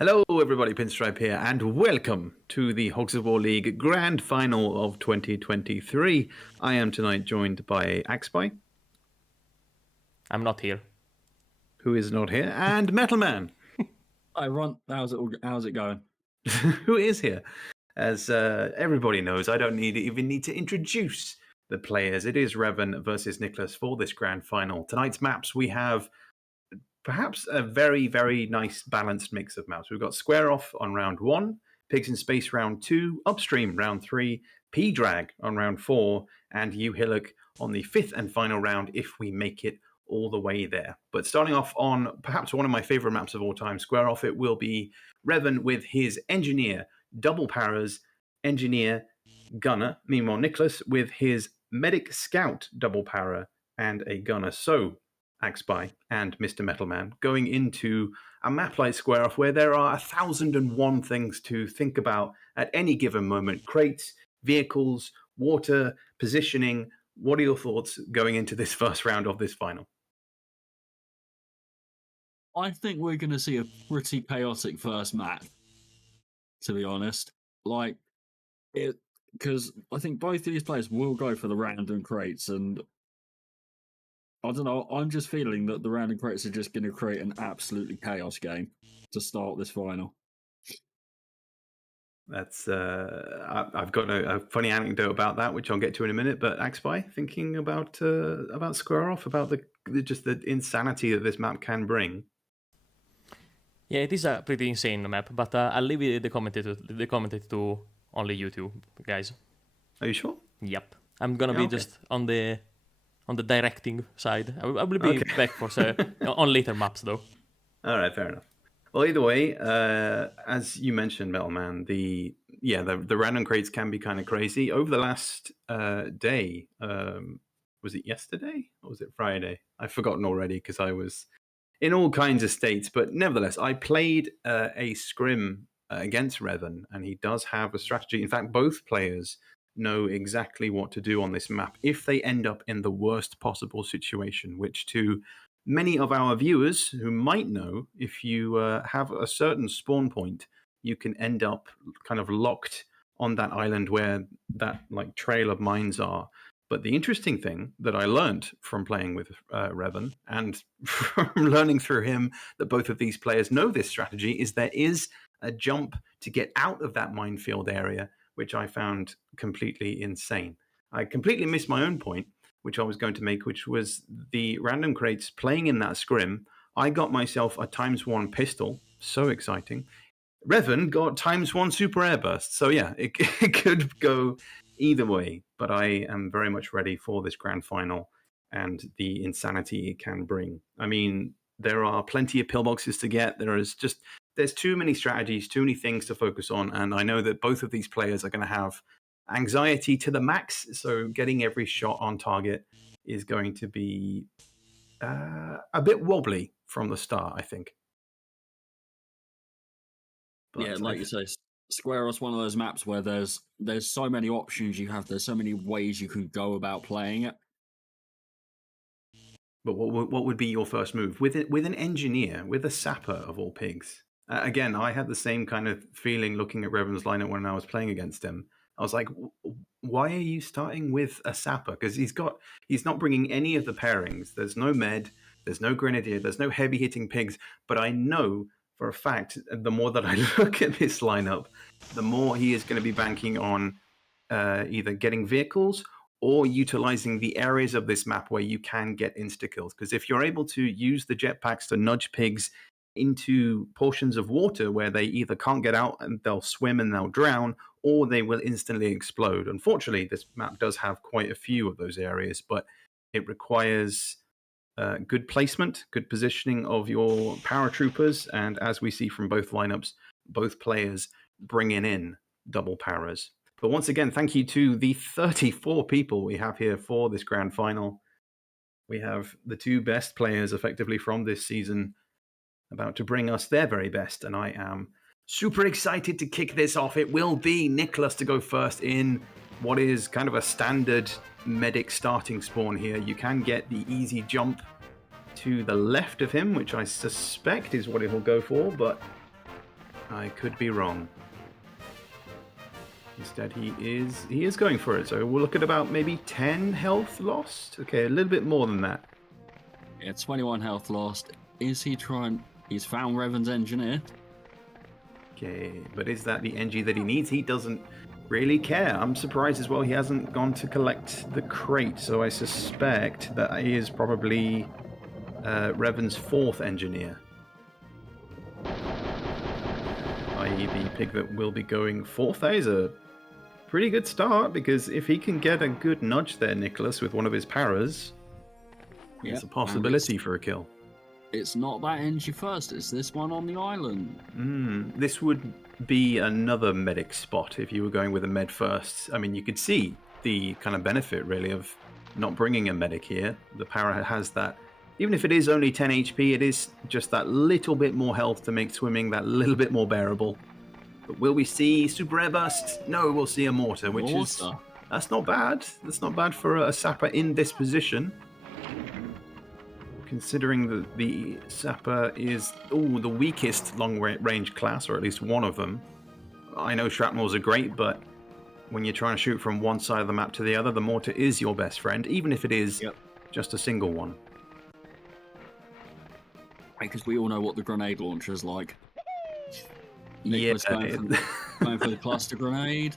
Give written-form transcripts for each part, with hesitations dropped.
Hello, everybody. Pinstripe here, and welcome to the Hogs of War League Grand Final of 2023. I am tonight joined by Axby, I'm not here. who is not here, and Metalman, Hi, Ron. How's it going? who is here. As everybody knows, I don't even need to introduce the players. It is Revan versus Niclas for this Grand Final. Tonight's maps, we have perhaps a very, very nice balanced mix of maps. We've got Square Off on round 1, Pigs in Space round 2, Upstream round 3, Pdrag on round 4, and Hillock on the 5th and final round if we make it all the way there. But starting off on perhaps one of my favorite maps of all time, Square Off, it will be Revan with his Engineer, double paras, Engineer, Gunner. Meanwhile, Niclas with his Medic Scout, double para, and a Gunner. So, Axby and Mr. Metalman going into a map like Square Off where there are 1,001 things to think about at any given moment. Crates, vehicles, water, positioning. What are your thoughts going into this first round of this final? I think we're going to see a pretty chaotic first map, to be honest. Because I think both of these players will go for the random crates, and I don't know, I'm just feeling that the random crates are just going to create an absolutely chaos game to start this final. That's I've got a funny anecdote about that, which I'll get to in a minute. But Axby, thinking about Square Off, about the insanity that this map can bring. Yeah, it is a pretty insane map, but I'll leave the commentator to only you two guys. Are you sure? Yep, I'm gonna be just on the directing side. I will be back for on later maps though. All right, fair enough. Well, either way, as you mentioned, Metalman, the random crates can be kind of crazy. Over the last day, was it yesterday or was it Friday? I've forgotten already because I was in all kinds of states. But nevertheless, I played a scrim against Revan, and he does have a strategy. In fact, both players know exactly what to do on this map if they end up in the worst possible situation, which to many of our viewers who might know, if you have a certain spawn point, you can end up kind of locked on that island where that like trail of mines are. But the interesting thing that I learned from playing with Revan and from learning through him that both of these players know this strategy is there is a jump to get out of that minefield area, which I found completely insane. I completely missed my own point, which I was going to make, which was the random crates playing in that scrim. I got myself a ×1 pistol. So exciting. Revan got ×1 super airburst. So yeah, it could go either way, but I am very much ready for this grand final and the insanity it can bring. I mean, there are plenty of pillboxes to get. There's too many strategies, too many things to focus on, and I know that both of these players are going to have anxiety to the max, so getting every shot on target is going to be a bit wobbly from the start, I think. But yeah, like you say, Square Off's one of those maps where there's so many options you have. There's so many ways you can go about playing it. But what would be your first move with an engineer, with a sapper of all pigs? Again, I had the same kind of feeling looking at Revan's lineup when I was playing against him. I was like, why are you starting with a sapper? Because he's not bringing any of the pairings. There's no med, there's no grenadier, there's no heavy hitting pigs. But I know for a fact, the more that I look at this lineup, the more he is going to be banking on either getting vehicles or utilizing the areas of this map where you can get insta-kills. Because if you're able to use the jetpacks to nudge pigs into portions of water where they either can't get out and they'll swim and they'll drown, or they will instantly explode. Unfortunately, this map does have quite a few of those areas, but it requires good placement, good positioning of your paratroopers, and as we see from both lineups, both players bringing in double paras. But once again, thank you to the 34 people we have here for this grand final. We have the two best players effectively from this season about to bring us their very best, and I am super excited to kick this off. It will be Niclas to go first in what is kind of a standard medic starting spawn here. You can get the easy jump to the left of him, which I suspect is what it will go for, but I could be wrong. Instead, he is going for it. So we'll look at about maybe 10 health lost. Okay, a little bit more than that. Yeah, 21 health lost. Is he trying? He's found Revan's engineer. Okay, but is that the NG that he needs? He doesn't really care. I'm surprised as well he hasn't gone to collect the crate. So I suspect that he is probably Revan's 4th engineer. I.e. the pig that will be going 4th. That is a pretty good start, because if he can get a good nudge there, Niclas, with one of his paras, it's a possibility for a kill. It's not that NG first, it's this one on the island. This would be another medic spot if you were going with a med first. I mean, you could see the kind of benefit, really, of not bringing a medic here. The para has that. Even if it is only 10 HP, it is just that little bit more health to make swimming that little bit more bearable. But will we see Super Air Burst? No, we'll see a Mortar, which is... That's not bad. That's not bad for a Sapper in this position. Considering that the Sapper is the weakest long-range class, or at least one of them. I know Shrapnels are great, but when you're trying to shoot from one side of the map to the other, the Mortar is your best friend, even if it is just a single one. Because we all know what the grenade launcher is like. Niclas going for the cluster grenade.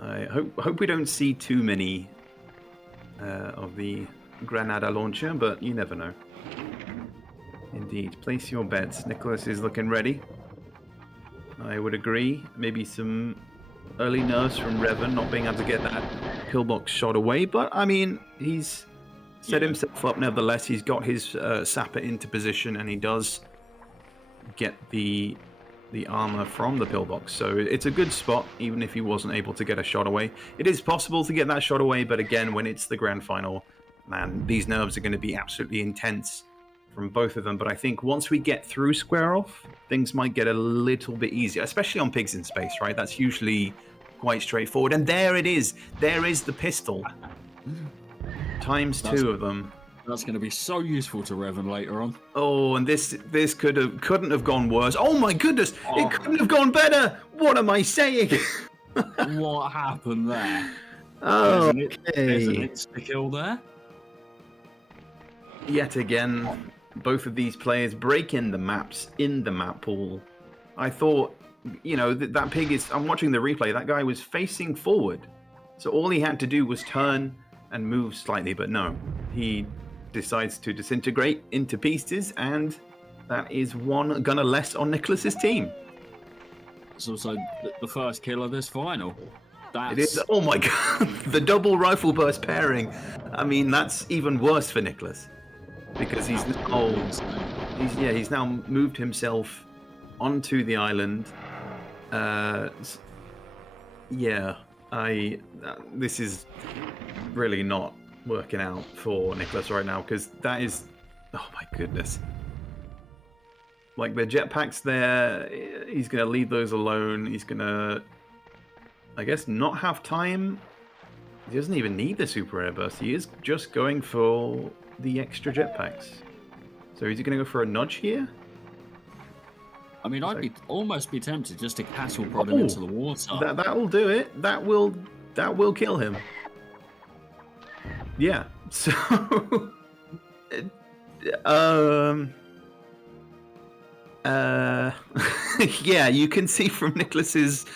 I hope we don't see too many of the Granada launcher, but you never know. Indeed. Place your bets. Niclas is looking ready. I would agree. Maybe some early nerves from Revan not being able to get that pillbox shot away, but I mean, he's set himself up nevertheless. He's got his Sapper into position, and he does get the armor from the pillbox. So it's a good spot, even if he wasn't able to get a shot away. It is possible to get that shot away, but again, when it's the grand final, man, these nerves are going to be absolutely intense from both of them. But I think once we get through square off, things might get a little bit easier, especially on pigs in space, right? That's usually quite straightforward. And there it is. There is the pistol. Times 2 of them. That's going to be so useful to Revan later on. Oh, and this couldn't have gone worse. Oh my goodness, it couldn't have gone better. What am I saying? What happened there? Oh, there's an insta-kill there. Yet again, both of these players break in the maps in the map pool. I thought, that pig is... I'm watching the replay. That guy was facing forward. So all he had to do was turn and move slightly. But no, he decides to disintegrate into pieces. And that is one gunner less on Niclas's team. So the first kill of this final. It is. Oh my god. The double rifle burst pairing. I mean, that's even worse for Niclas. Because he's now moved himself onto the island. This is really not working out for Niclas right now, because that is, oh my goodness. Like, the jetpacks there, he's going to leave those alone. He's going to, I guess, not have time. He doesn't even need the super air burst. He is just going for the extra jetpacks. So is he going to go for a nudge here? I mean, I'd almost be tempted just to cattle prod him into the water. That will do it. That will kill him. Yeah. So yeah, you can see from Niclas's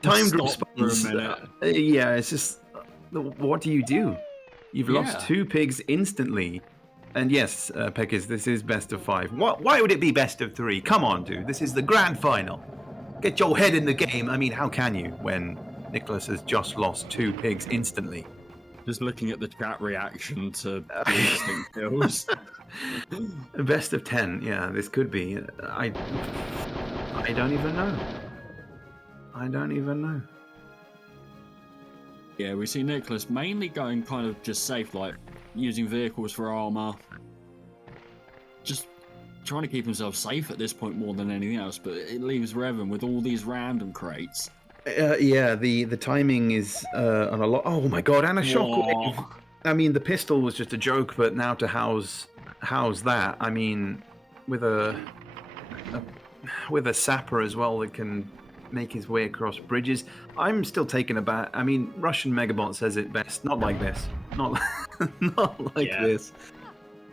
timed response. It's just, what do you do? You've lost 2 pigs instantly. And yes, Peckers, this is best of 5. Why would it be best of 3? Come on, dude. This is the grand final. Get your head in the game. I mean, how can you when Niclas has just lost 2 pigs instantly? Just looking at the chat reaction to the instant kills. Best of 10. Yeah, this could be. I don't even know. I don't even know. Yeah, we see Niclas mainly going kind of just safe, like using vehicles for armor. Just trying to keep himself safe at this point more than anything else, but it leaves Revan with all these random crates. The timing is on a lot. Oh my god, and a shockwave. I mean, the pistol was just a joke, but now to house that, I mean, with a with a sapper as well that can make his way across bridges. I'm still taken aback. I mean, Russian Megabot says it best. Not like this. Not not like this.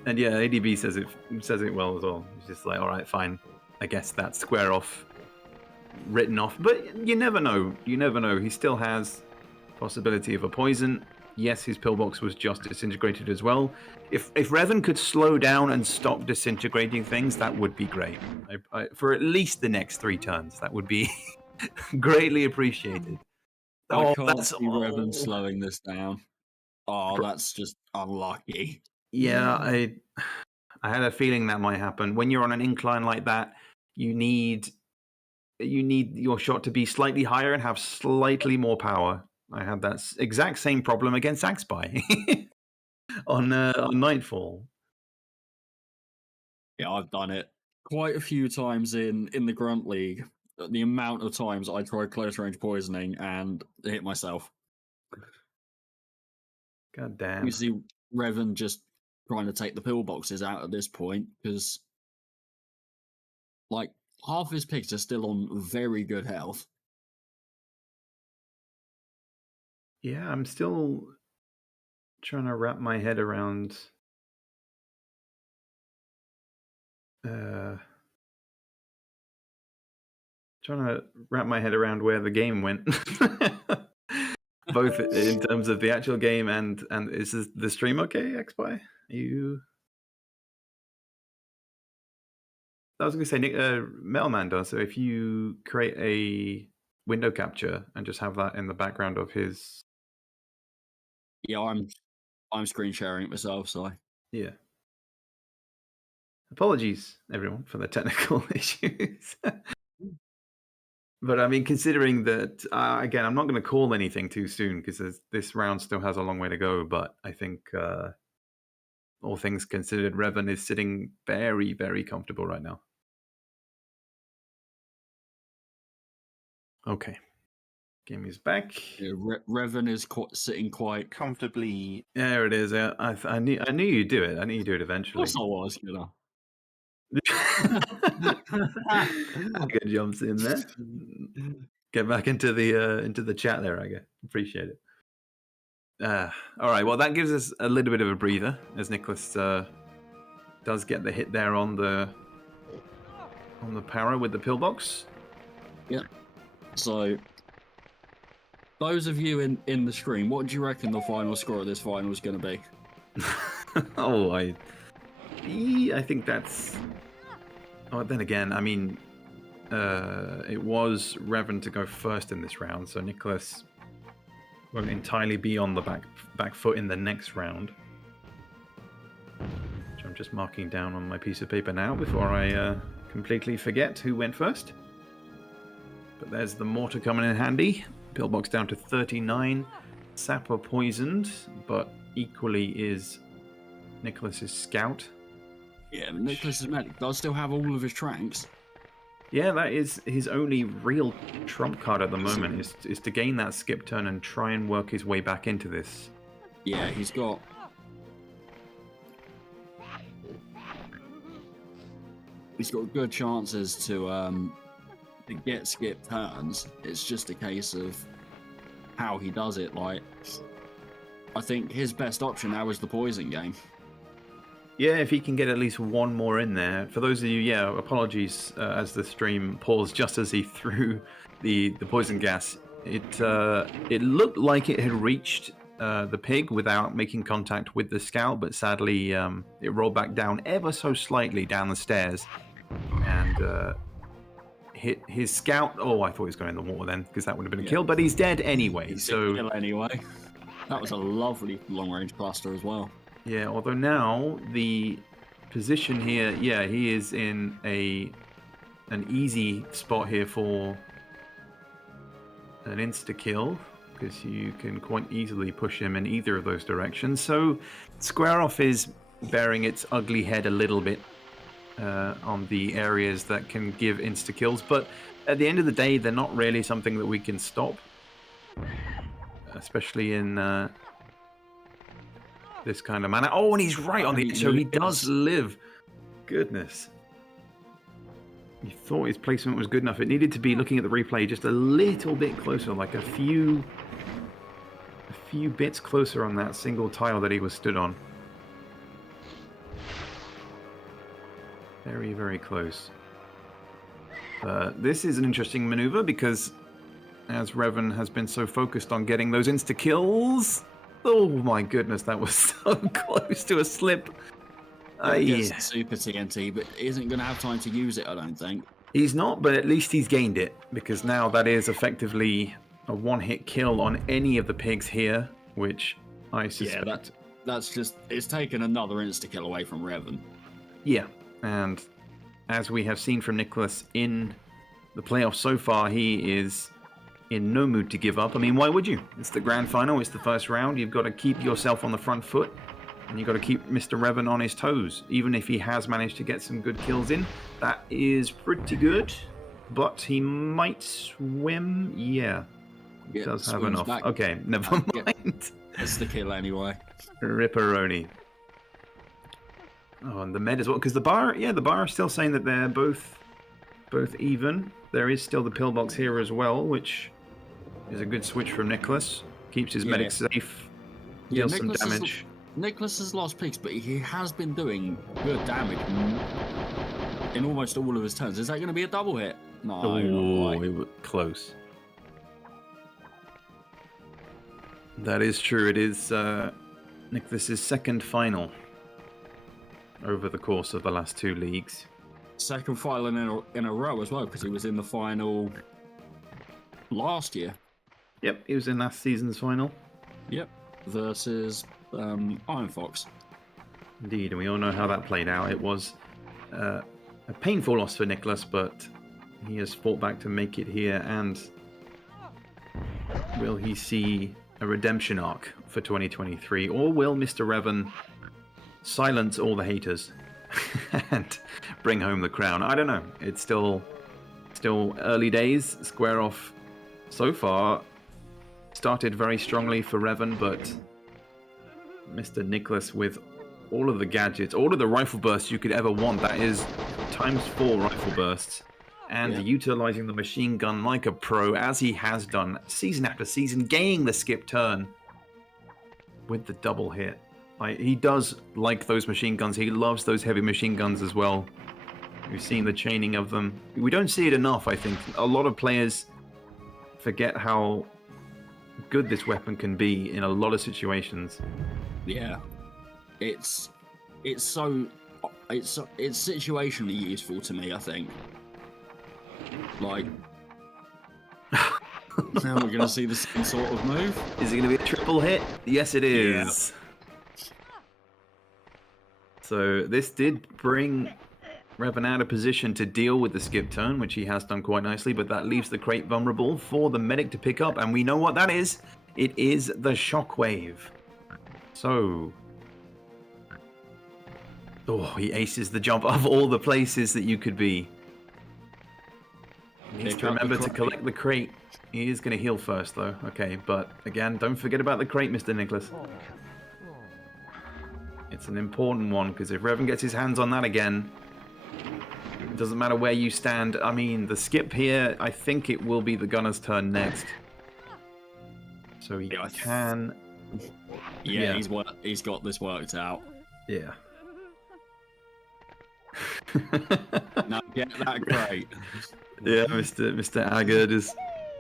And yeah, ADB says it well as well. It's just like, all right, fine. I guess that's square off, written off. But you never know. You never know. He still has possibility of a poison. Yes, his pillbox was just disintegrated as well. If Revan could slow down and stop disintegrating things, that would be great. For at least the next 3 turns, that would be greatly appreciated. I can't see Revan slowing this down. Oh, that's just unlucky. Yeah, I had a feeling that might happen. When you're on an incline like that, you need your shot to be slightly higher and have slightly more power. I had that exact same problem against Axby on Nightfall. Yeah, I've done it quite a few times in the Grunt League. The amount of times I tried close range poisoning and hit myself. God damn. You see Revan just trying to take the pillboxes out at this point because, like, half his picks are still on very good health. Yeah, I'm still trying to wrap my head around where the game went. Both in terms of the actual game and is the stream okay, XY? I was going to say, Metalman does. So if you create a window capture and just have that in the background of his... Yeah, I'm screen sharing it myself, so... Yeah. Apologies, everyone, for the technical issues. But I mean, considering that, again, I'm not going to call anything too soon because this round still has a long way to go. But I think, all things considered, Revan is sitting very, very comfortable right now. Okay. Game is back. Yeah, Revan is sitting quite comfortably. There it is. Yeah, I knew you'd do it. I knew you'd do it eventually. Of course I was, you know. Good jumps in there. Get back into the chat there, I guess. Appreciate it. All right, well, that gives us a little bit of a breather as Niclas does get the hit there on the para with the pillbox. Yep. So, those of you in the stream, what do you reckon the final score of this final is going to be? Oh, I think that's... Oh, then again, I mean, it was Revan to go first in this round, so Niclas won't entirely be on the back foot in the next round. Which I'm just marking down on my piece of paper now before I completely forget who went first. But there's the mortar coming in handy. Pillbox down to 39. Sapper poisoned, but equally is Niclas's scout. Yeah, but Niclas's medic does still have all of his tranks. Yeah, that is his only real trump card at the moment, is to gain that skip turn and try and work his way back into this. Yeah, he's got... good chances to get skip turns. It's just a case of how he does it. Like, I think his best option now is the poison game. Yeah, if he can get at least one more in there. For those of you, yeah, apologies as the stream paused just as he threw the poison gas. It looked like it had reached the pig without making contact with the scout, but sadly it rolled back down ever so slightly down the stairs and hit his scout. Oh, I thought he was going in the water then because that would have been a kill, but he's dead anyway. So kill anyway. That was a lovely long-range cluster as well. Yeah, although now the position here, yeah, he is in an easy spot here for an insta-kill because you can quite easily push him in either of those directions. So Square Off is bearing its ugly head a little bit on the areas that can give insta-kills, but at the end of the day, they're not really something that we can stop, especially in... this kind of manner. Oh, and he's right on the... So he does live. Goodness. He thought his placement was good enough. It needed to be, looking at the replay, just a little bit closer, like a few bits closer on that single tile that he was stood on. Very, very close. This is an interesting maneuver because as Revan has been so focused on getting those insta-kills... Oh my goodness, that was so close to a slip. Gets super TNT, but isn't going to have time to use it, I don't think. He's not, but at least he's gained it, because now that is effectively a one-hit kill on any of the pigs here, which I suspect... Yeah, that's just... It's taken another insta-kill away from Revan. Yeah, and as we have seen from Niclas in the playoffs so far, he is in no mood to give up. I mean, why would you? It's the grand final, it's the first round, you've got to keep yourself on the front foot. And you've got to keep Mr. Revan on his toes. Even if he has managed to get some good kills in, that is pretty good. But he might swim. Yeah, he does have enough. Back. Okay, never mind. It's the kill anyway. Ripperoni. Oh, and the med as well. Because the bar is still saying that they're both even. There is still the pillbox here as well, which is a good switch from Niclas. Keeps his medic safe. Deals some damage. Niclas has lost pigs, but he has been doing good damage in almost all of his turns. Is that going to be a double hit? No, it was close. That is true. It is Niclas's second final over the course of the last two leagues. Second final in a row as well, because he was in the final last year. Yep, he was in last season's final. Yep, versus... Iron Fox. Indeed, and we all know how that played out. It was a painful loss for Niclas, but he has fought back to make it here, and will he see a redemption arc for 2023, or will Mr. Revan silence all the haters and bring home the crown? I don't know. It's still early days. Square Off so far started very strongly for Revan, but Mr. Niclas with all of the gadgets, all of the rifle bursts you could ever want. That is ×4 rifle bursts. And utilizing the machine gun like a pro, as he has done season after season, gaining the skip turn with the double hit. He does like those machine guns. He loves those heavy machine guns as well. We've seen the chaining of them. We don't see it enough, I think. A lot of players forget how good this weapon can be in a lot of situations. Yeah, it's situationally useful to me, I think. Like, now we're going to see the same sort of move. Is it going to be a triple hit? Yes, it is. Yeah. So this did bring Revan out of position to deal with the skip turn, which he has done quite nicely, but that leaves the crate vulnerable for the medic to pick up, and we know what that is. It is the shockwave. So, he aces the jump of all the places that you could be. He needs to remember to collect the crate. He is going to heal first, though. Okay, but again, don't forget about the crate, Mr. Niclas. It's an important one, because if Revan gets his hands on that again, it doesn't matter where you stand. I mean, the skip here, I think it will be the gunner's turn next. So he can... Yeah, he's got this worked out. Yeah. Now get that crate. Yeah, Mr. Agard is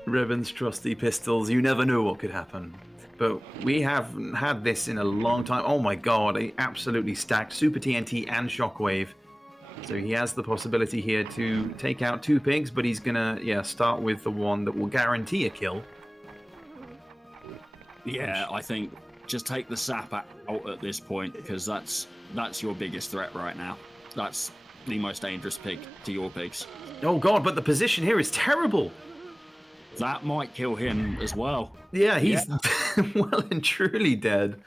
Revan's trusty pistols. You never know what could happen. But we haven't had this in a long time. Oh my god, he absolutely stacked Super TNT and Shockwave. So he has the possibility here to take out two pigs, but he's gonna start with the one that will guarantee a kill. Yeah, I think just take the sap out at this point, because that's your biggest threat right now. That's the most dangerous pig to your pigs. Oh god, but the position here is terrible. That might kill him as well. Yeah, he's well and truly dead.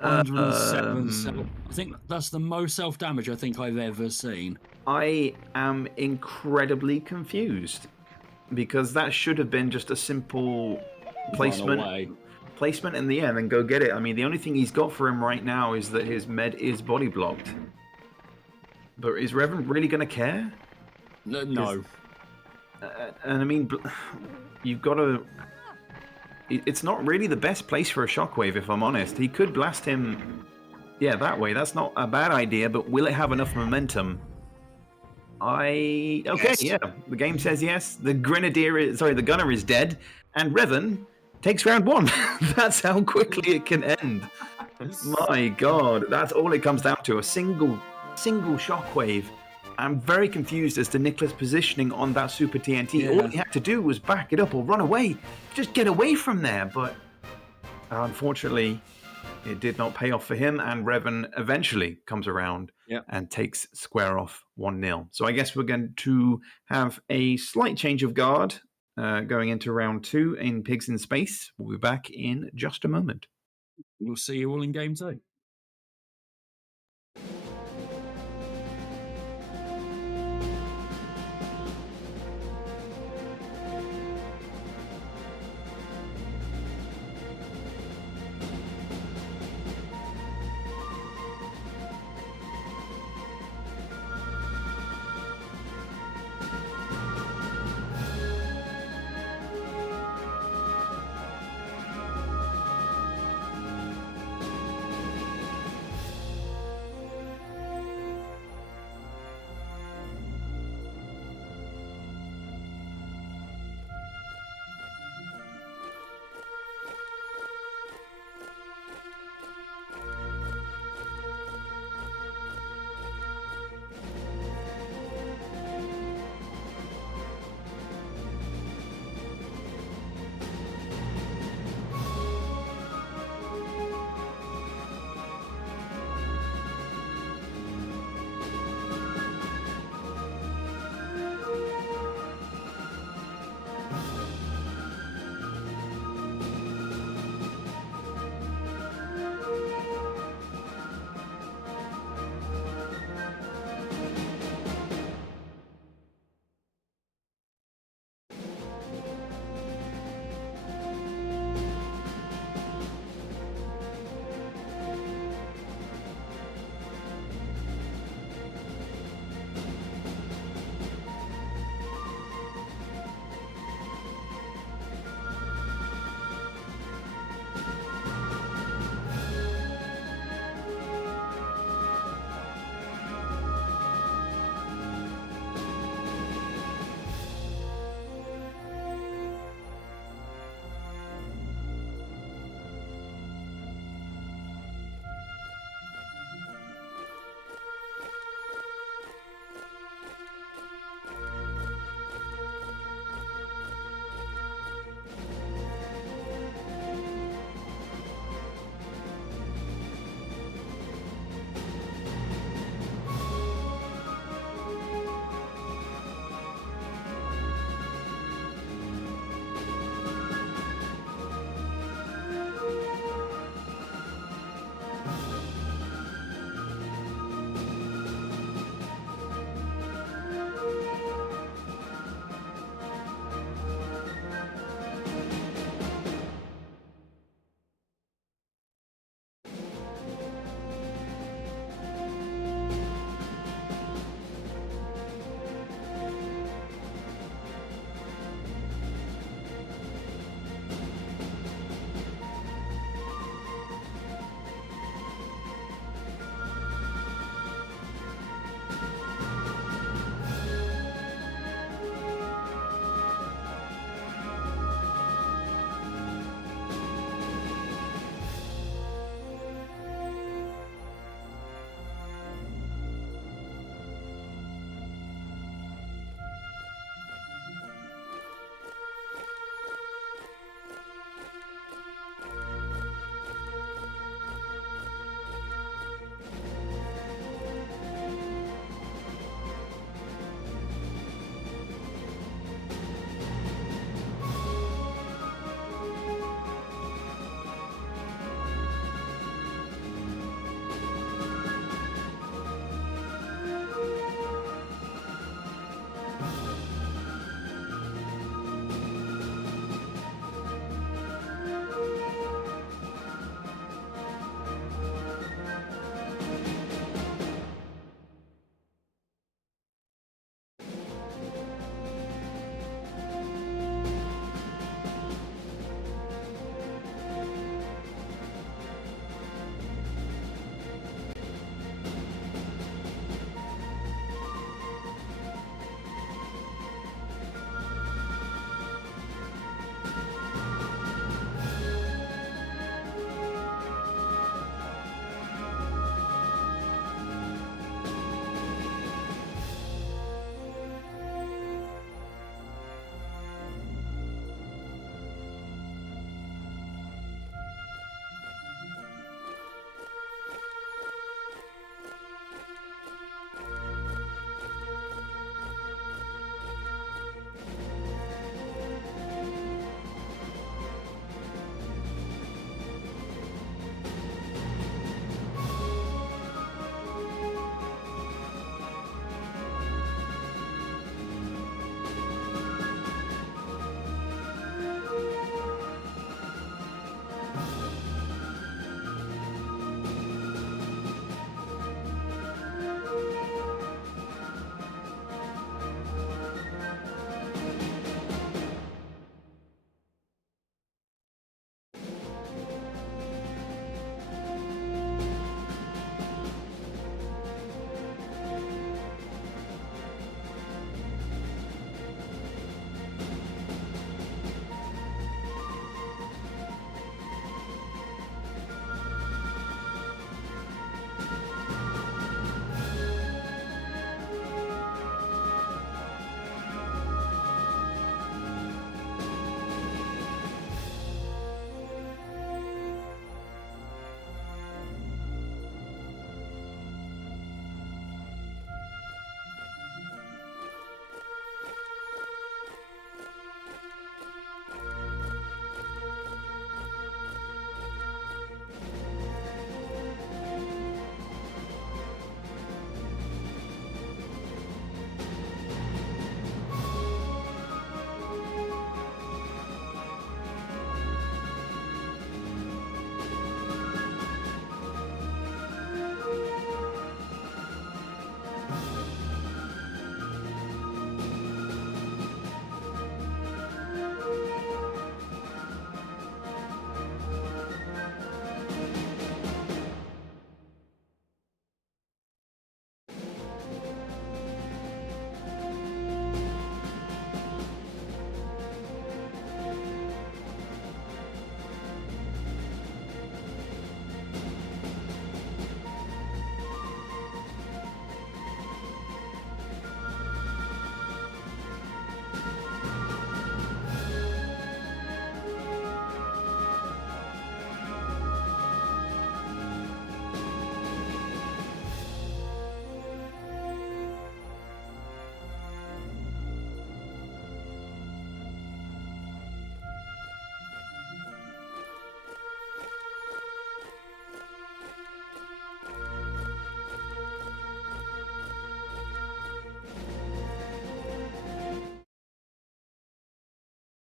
107 I think that's the most self-damage I think I've ever seen. I am incredibly confused, because that should have been just a simple placement in the end and go get it. I mean, the only thing he's got for him right now is that his med is body blocked. But is Revan really going to care? No. And I mean, you've got to. It's not really the best place for a shockwave, if I'm honest. He could blast him, that way. That's not a bad idea, but will it have enough momentum? Yes. Yeah. The game says yes. The gunner is dead, and Revan takes round 1. That's how quickly it can end. My God, that's all it comes down to. A single shockwave. I'm very confused as to Niclas' positioning on that Super TNT. Yeah. All he had to do was back it up or run away. Just get away from there. But unfortunately, it did not pay off for him. And Revan eventually comes around and takes square off 1-0. So I guess we're going to have a slight change of guard going into round 2 in Pigs in Space. We'll be back in just a moment. We'll see you all in game 2.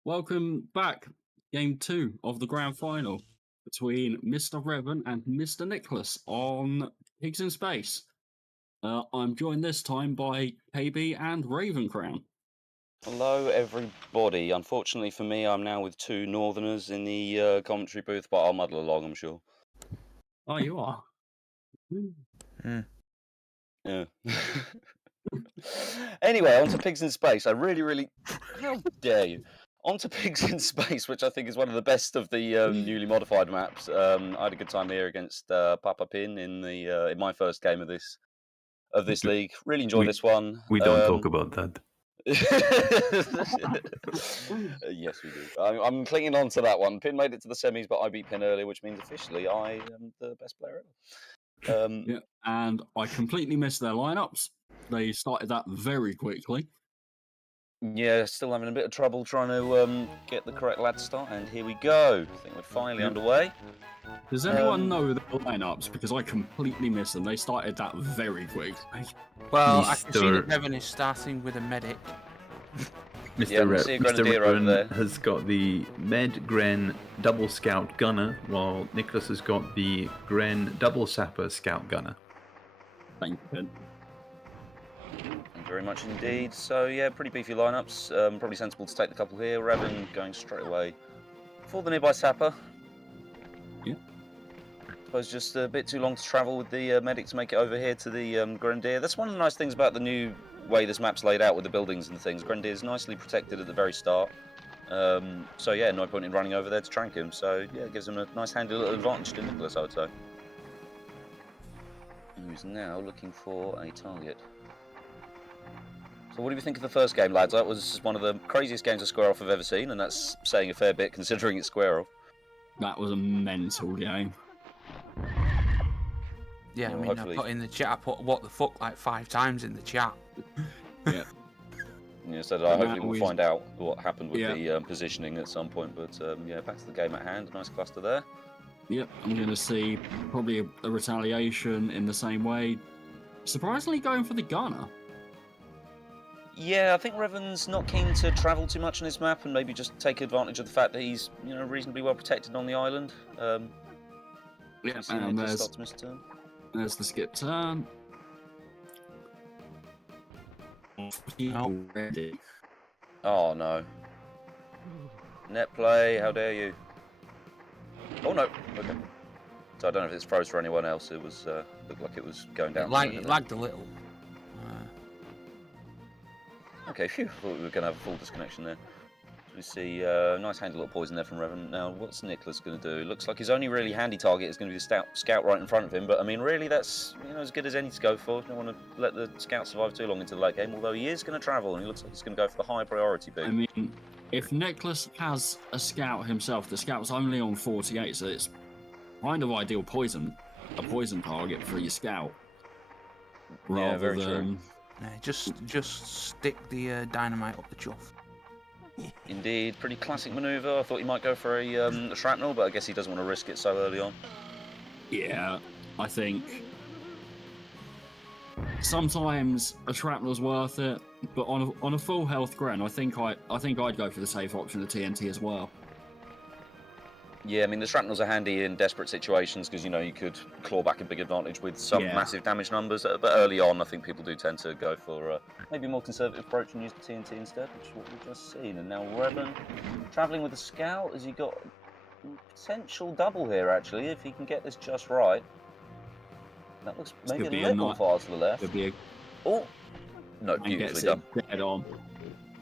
welcome back. Game 2 of the grand final between Mr. Revan and Mr. Niclas on Pigs in Space. I'm joined this time by KB and Ravencrown. Hello, everybody. Unfortunately for me, I'm now with two Northerners in the commentary booth, but I'll muddle along, I'm sure. Oh, you are? Yeah. Anyway, on to Pigs in Space. I really... How dare you? On to Pigs in Space, which I think is one of the best of the newly modified maps. I had a good time here against Papa Pin in my first game of this league. Really enjoyed this one. We don't talk about that. Yes, we do. I'm clinging on to that one. Pin made it to the semis, but I beat Pin earlier, which means officially I am the best player ever. Yeah, and I completely missed their lineups. They started that very quickly. Yeah, still having a bit of trouble trying to get the correct lad start, and here we go. I think we're finally underway. Does anyone know the lineups? Because I completely missed them. They started that very quickly. Well, I can see that Revan is starting with a medic. Mr. Grenadier over there. Revan has got the Med Gren Double Scout Gunner, while Niclas has got the Gren Double Sapper Scout Gunner. Thank you. Thank you very much indeed. So yeah, pretty beefy lineups. Probably sensible to take the couple here. Revan going straight away for the nearby Sapper. Yeah. I suppose just a bit too long to travel with the medic to make it over here to the Grenadier. That's one of the nice things about the new way this map's laid out with the buildings and things. Grenadier is nicely protected at the very start. So yeah, no point in running over there to trank him. So yeah, it gives him a nice handy little advantage to Niclas, I would say. Who's now looking for a target. So what do you think of the first game, lads? That was one of the craziest games of Square Off I've ever seen, and that's saying a fair bit considering it's Square Off. That was a mental game. Yeah, Well, I mean, hopefully- I put in the chat, I put what the fuck like 5 times in the chat. Yeah. Yeah, so But hopefully now we'll find out what happened with Yeah. the positioning at some point. But yeah, back to the game at hand. Nice cluster there. Yep, I'm going to see probably a retaliation in the same way. Surprisingly going for the gunner. Yeah, I think Revan's not keen to travel too much on this map and maybe just take advantage of the fact that he's reasonably well protected on the island. Yeah, and Start to miss a turn. there's the skip turn. Already. Oh no. Net play, how dare you? Oh no. Okay. So I don't know if it's froze for anyone else. It was looked like it was going down. It lagged a little. Okay, phew, I thought we were going to have a full disconnection there. So we see nice handy little poison there from Revan. Now, what's Niclas going to do? It looks like his only really handy target is going to be the scout right in front of him, but I mean, really, that's as good as any to go for. You don't want to let the scout survive too long into the late game, although he is going to travel, and he looks like he's going to go for the high priority pick. I mean, if Niclas has a scout himself, the scout's only on 48, so it's kind of ideal a poison target for your scout. Yeah, Rather very than... true. Just stick the dynamite up the chuff. Indeed, pretty classic manoeuvre. I thought he might go for a shrapnel, but I guess he doesn't want to risk it so early on. Yeah, I think sometimes a shrapnel's worth it, but on a full health Gren, I think I'd go for the safe option of TNT as well. Yeah, I mean, the shrapnels are handy in desperate situations because, you could claw back a big advantage with some massive damage numbers. But early on, I think people do tend to go for maybe a more conservative approach and use the TNT instead, which is what we've just seen. And now Revan travelling with the scout. Has he got potential double here, actually, if he can get this just right? That looks maybe a little far to the left. Oh, no, beautifully done. Dead on.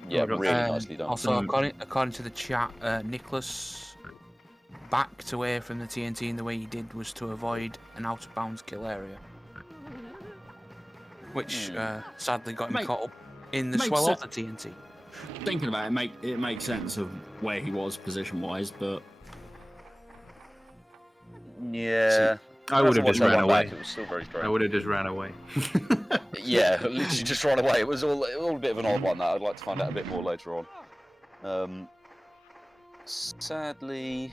Yeah, really nicely done. Also, according to the chat, Niclas backed away from the TNT, and the way he did was to avoid an out-of-bounds kill area, which sadly got him caught up in the swell of the TNT. Thinking about it, it makes sense of where he was position-wise, but yeah, I would have just ran away. It was still very straight. I would have just ran away. Yeah, literally just run away. It was all a bit of an odd one. That I'd like to find out a bit more later on. Sadly,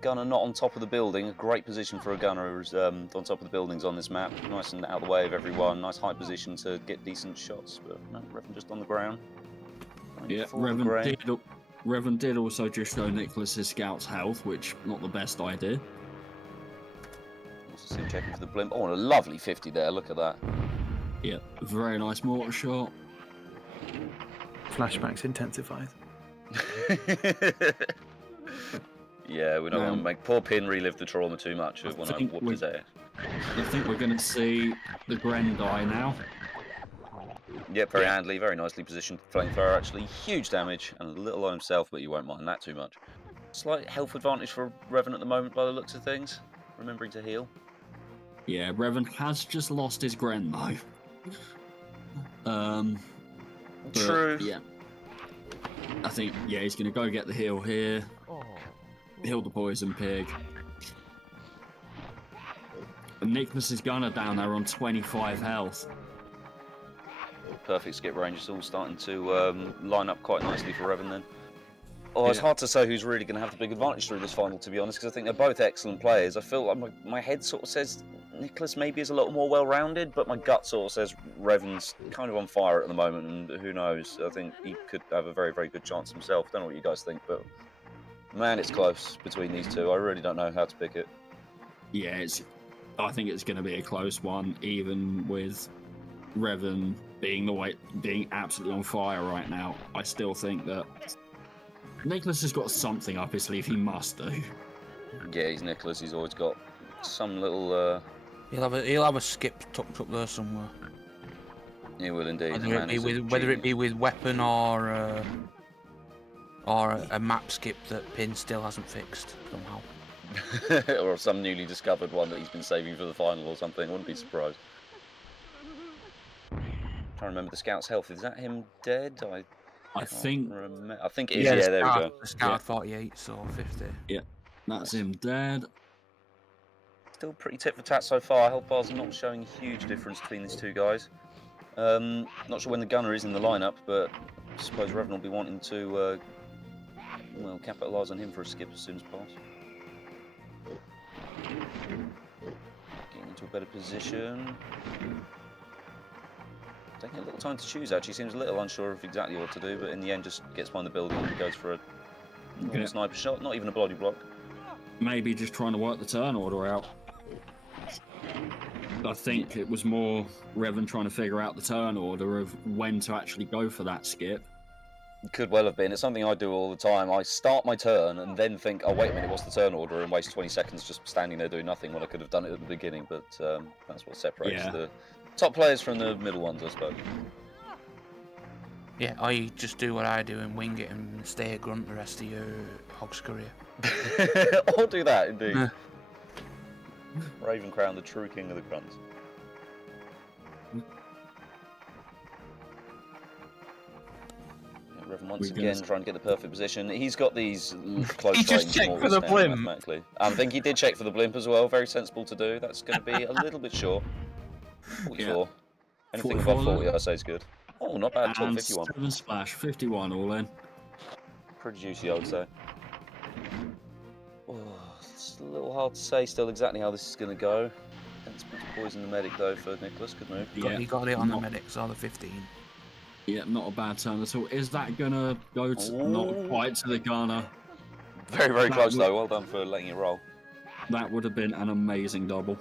gunner not on top of the building. A great position for a gunner who's on top of the buildings on this map. Nice and out of the way of everyone. Nice high position to get decent shots. But no, Revan just on the ground. yeah, Revan did also just show Niclas' scout's health, which not the best idea. Also see him checking for the blimp. Oh, and a lovely 50 there. Look at that. Yeah, very nice mortar shot. Flashbacks intensified. Yeah, we don't want to make poor Pin relive the trauma too much of when I whooped his ass. I think we're going to see the Gren die now. Yep, very handily, very nicely positioned flamethrower actually. Huge damage and a little on himself, but you won't mind that too much. Slight health advantage for Revan at the moment by the looks of things. Remembering to heal. Yeah, Revan has just lost his Gren though. True. Yeah. I think, yeah, he's going to go get the heal here. Heal the poison pig. And Niclas' gunner down there on 25 health. Perfect skip range. It's all starting to line up quite nicely for Revan then. Oh, it's hard to say who's really going to have the big advantage through this final, to be honest, because I think they're both excellent players. I feel like my head sort of says Niclas maybe is a little more well-rounded, but my gut sort of says Revan's kind of on fire at the moment, and who knows? I think he could have a very, very good chance himself. Don't know what you guys think, but man, it's close between these two. I really don't know how to pick it. Yeah, I think it's going to be a close one, even with Revan being absolutely on fire right now. I still think that Niclas has got something up his sleeve. He must do. Yeah, he's Niclas. He's always got some little. He'll have a skip tucked up there somewhere. He will indeed. Whether it be with weapon or a map skip that Pin still hasn't fixed somehow. Or some newly discovered one that he's been saving for the final or something. Wouldn't be surprised. Trying to remember the scout's health. Is that him dead? I think it is. Yeah, there we go. The scout 48, so 50. Yeah, that's him dead. Still pretty tit for tat so far. Health bars not showing a huge difference between these two guys. Not sure when the gunner is in the lineup, but I suppose Revan will be wanting to well, capitalise on him for a skip as soon as possible. Getting into a better position. Taking a little time to choose, actually. Seems a little unsure of exactly what to do, but in the end just gets behind the building and goes for a sniper shot. Not even a bloody block. Maybe just trying to work the turn order out. I think it was more Revan trying to figure out the turn order of when to actually go for that skip. Could well have been. It's something I do all the time. I start my turn and then think, oh, wait a minute, what's the turn order? And waste 20 seconds just standing there doing nothing when I could have done it at the beginning. But that's what separates the top players from the middle ones, I suppose. Yeah, I just do what I do and wing it and stay a grunt the rest of your Hogs career. I'll do that, indeed. Raven Crown, the true king of the grunts. Revan once again trying to get the perfect position. He's got these close range. He just checked for the blimp. I think he did check for the blimp as well. Very sensible to do. That's going to be a little bit short. 44. Anything above 40, I say is good. Oh, not bad at all. 51. 7 splash, 51 all in. Pretty juicy, I would say. Oh, it's a little hard to say still exactly how this is going to go. It's put to poison the medic though for Niclas. Good move. He got it on the medic, so the 15. Yeah, not a bad turn at all. Is that gonna go to not quite to the gunner? Very, very close though. Well done for letting it roll. That would have been an amazing double.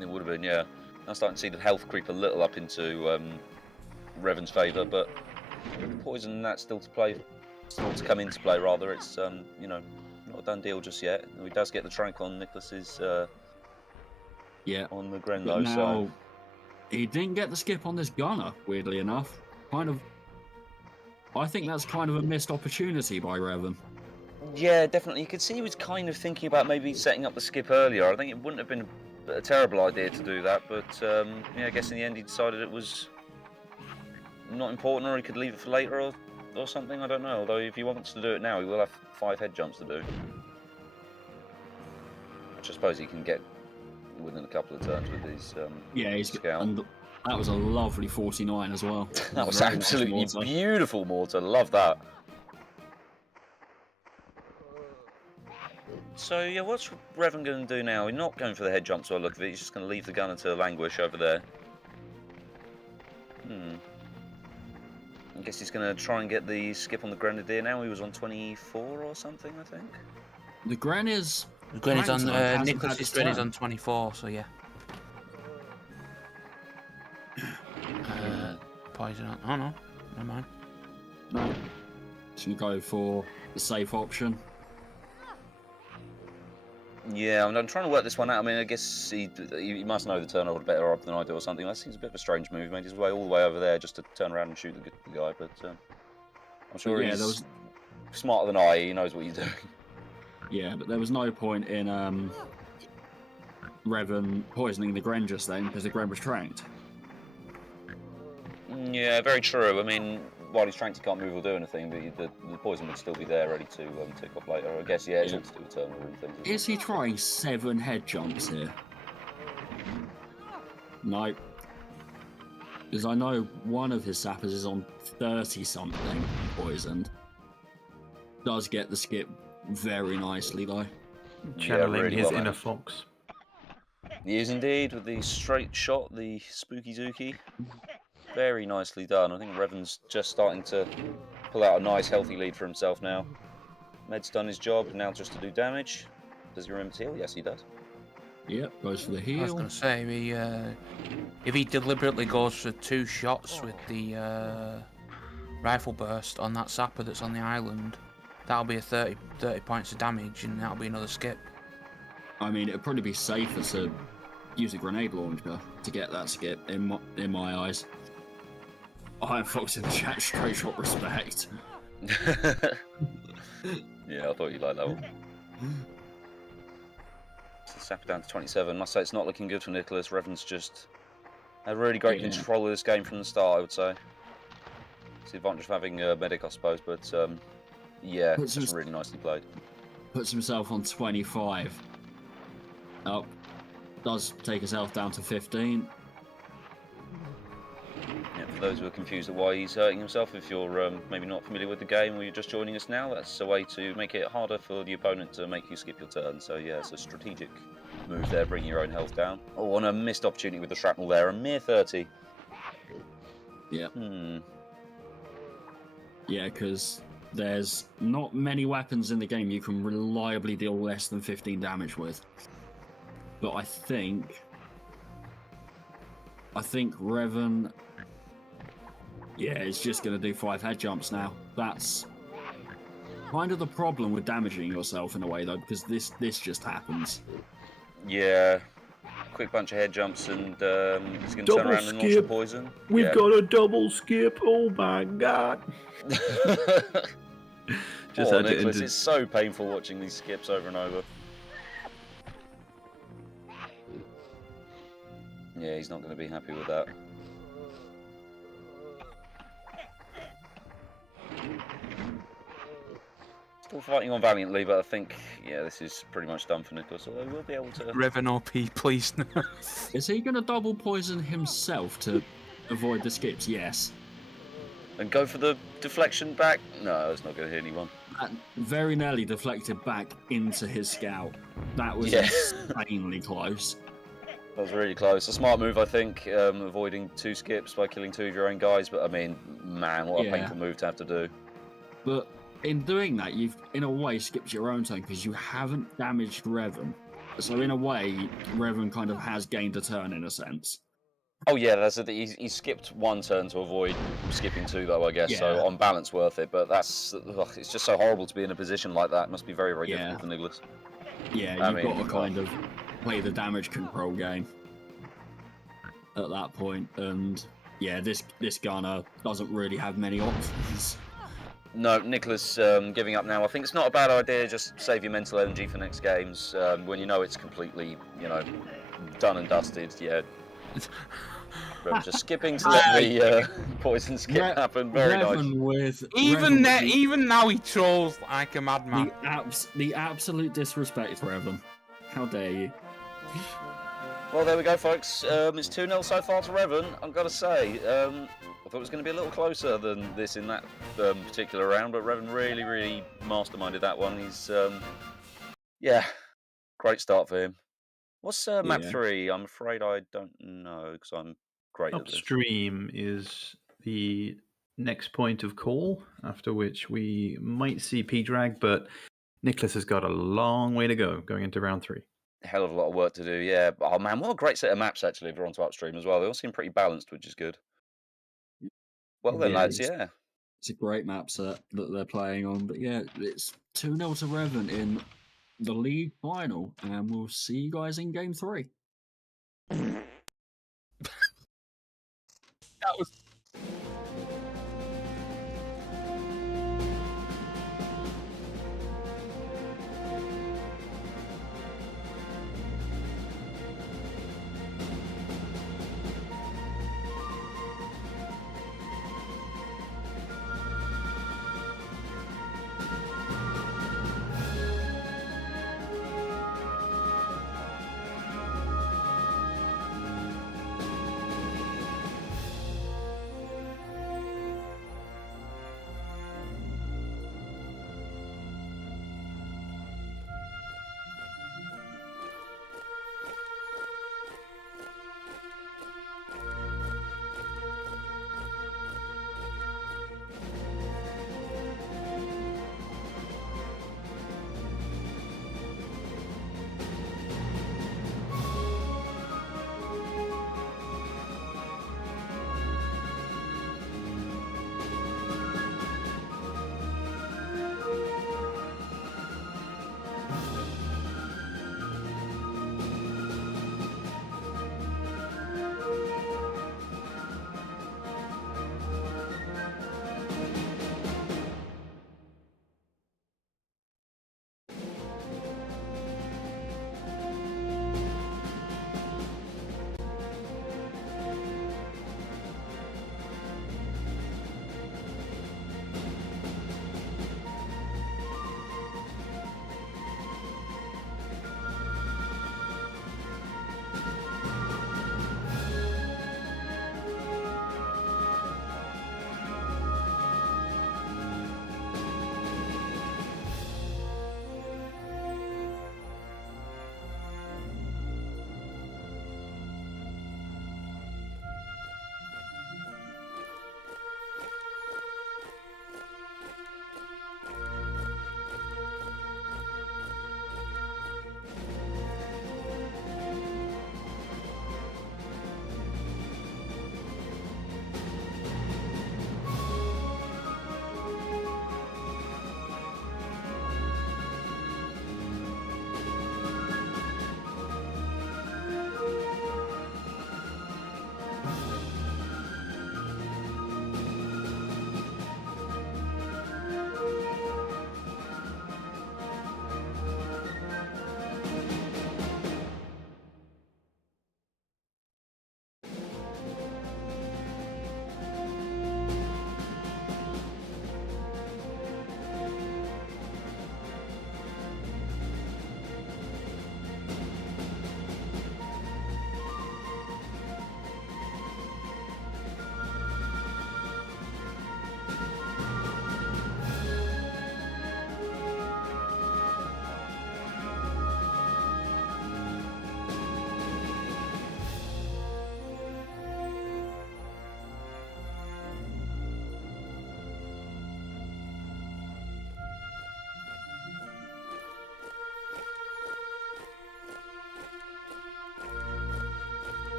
It would have been, yeah. I'm starting to see the health creep a little up into Revan's favour, but poison and that still to come into play rather. It's you know, not a done deal just yet. He does get the trank on Niclas's on the Gren though. Now, so he didn't get the skip on this gunner, weirdly enough. I think that's kind of a missed opportunity by Revan. yeah, definitely. You could see he was kind of thinking about maybe setting up the skip earlier. I think it wouldn't have been a terrible idea to do that, but yeah, I guess in the end he decided it was not important, or he could leave it for later or something. I don't know. Although if he wants to do it now, he will have 5 head jumps to do, which I suppose he can get within a couple of turns with his scout. And that was a lovely 49 as well. That was absolutely beautiful mortar. Love that. So yeah, what's Revan going to do now? He's not going for the head jump, so I look of it. He's just going to leave the gunner to languish over there. I guess he's going to try and get the skip on the Grenadier now. He was on 24 or something, I think. The Gren's on Niclas' Gren is on 24, so yeah. Poison on. Oh no, never mind. No. Should go for the safe option. Yeah, I'm trying to work this one out. I mean, I guess he must know the turnover better than I do or something. That seems a bit of a strange move. He made his way all the way over there just to turn around and shoot the guy, but I'm sure he's smarter than I. He knows what he's doing. Yeah, but there was no point in Revan poisoning the Gren just then because the Gren was tranked. Yeah, very true. I mean, while he's tranked, he can't move or do anything, but the poison would still be there, ready to tick off later. I guess, yeah, it's all to do with turnover and things. Is he trying 7 head jumps here? No. Because I know one of his sappers is on 30-something poisoned. Does get the skip very nicely, though. Channeling really his well inner managed. fox. He is indeed, with the straight shot, the spooky zooky. Very nicely done. I think Revan's just starting to pull out a nice, healthy lead for himself now. Med's done his job, now just to do damage. Does he remember to heal? Yes, he does. Yep, goes for the I was heal. going to say, if he deliberately goes for 2 shots with the rifle burst on that sapper that's on the island, that'll be a 30 points of damage, and that'll be another skip. I mean, it'd probably be safer to use a grenade launcher to get that skip, in my eyes. Iron Fox in the chat, straight shot respect. Yeah, I thought you'd like that one. So Sapper down to 27. Must say it's not looking good for Niclas. Revan's just had really great control of this game from the start, I would say. It's the advantage of having a medic, I suppose, but yeah, it's just really nicely played. Puts himself on 25. Up. Does take his health down to 15. Yeah, for those who are confused at why he's hurting himself, if you're maybe not familiar with the game or you're just joining us now, that's a way to make it harder for the opponent to make you skip your turn. So yeah, it's a strategic move there, bringing your own health down. Oh, and a missed opportunity with the shrapnel there, a mere 30. Yeah. Yeah, because there's not many weapons in the game you can reliably deal less than 15 damage with. But I think Revan, yeah, it's just going to do 5 head jumps now. That's kind of the problem with damaging yourself in a way, though, because this just happens. Yeah, quick bunch of head jumps, and he's going to turn around and launch the poison. We've got a double skip. Oh my god! Just Poor Niclas, it's so painful watching these skips over and over. Yeah, he's not going to be happy with that. Still fighting on valiantly, but I think, yeah, this is pretty much done for Niclas, although we'll be able to... Revan OP, please. Is he going to double poison himself to avoid the skips? Yes. And go for the deflection back? No, it's not going to hit anyone. That very nearly deflected back into his scout. That was insanely close. That was really close. A smart move, I think, avoiding 2 skips by killing 2 of your own guys, but I mean, man, what a painful move to have to do. But in doing that, you've, in a way, skipped your own turn because you haven't damaged Revan. So in a way, Revan kind of has gained a turn in a sense. Oh yeah, that's it. He skipped 1 turn to avoid skipping 2, though, I guess. So on balance, worth it. But that's it's just so horrible to be in a position like that. It must be very, very difficult for Niclas. Yeah, you've got to kind of play the damage control game at that point, and yeah, this gunner doesn't really have many options. No, Niclas giving up now. I think it's not a bad idea. Just save your mental energy for next games when you know it's completely, done and dusted. Yeah. Just skipping to let the poison skip happen. Very nice. Even now he trolls like a madman. The absolute disrespect, Revan. How dare you? Well, there we go, folks. It's 2-0 so far to Revan. I've got to say, I thought it was going to be a little closer than this in that particular round, but Revan really, really masterminded that one. He's, great start for him. What's map 3? I'm afraid I don't know because I'm great at this. Upstream is the next point of call, after which we might see Pdrag, but Niclas has got a long way to go going into round 3. Hell of a lot of work to do, yeah. Oh man, what a great set of maps actually if we're onto Upstream as well. They all seem pretty balanced, which is good. Well then, lads, yeah. It's a great map set that they're playing on. But yeah, it's 2-0 to Revan in the league final, and we'll see you guys in game 3. That was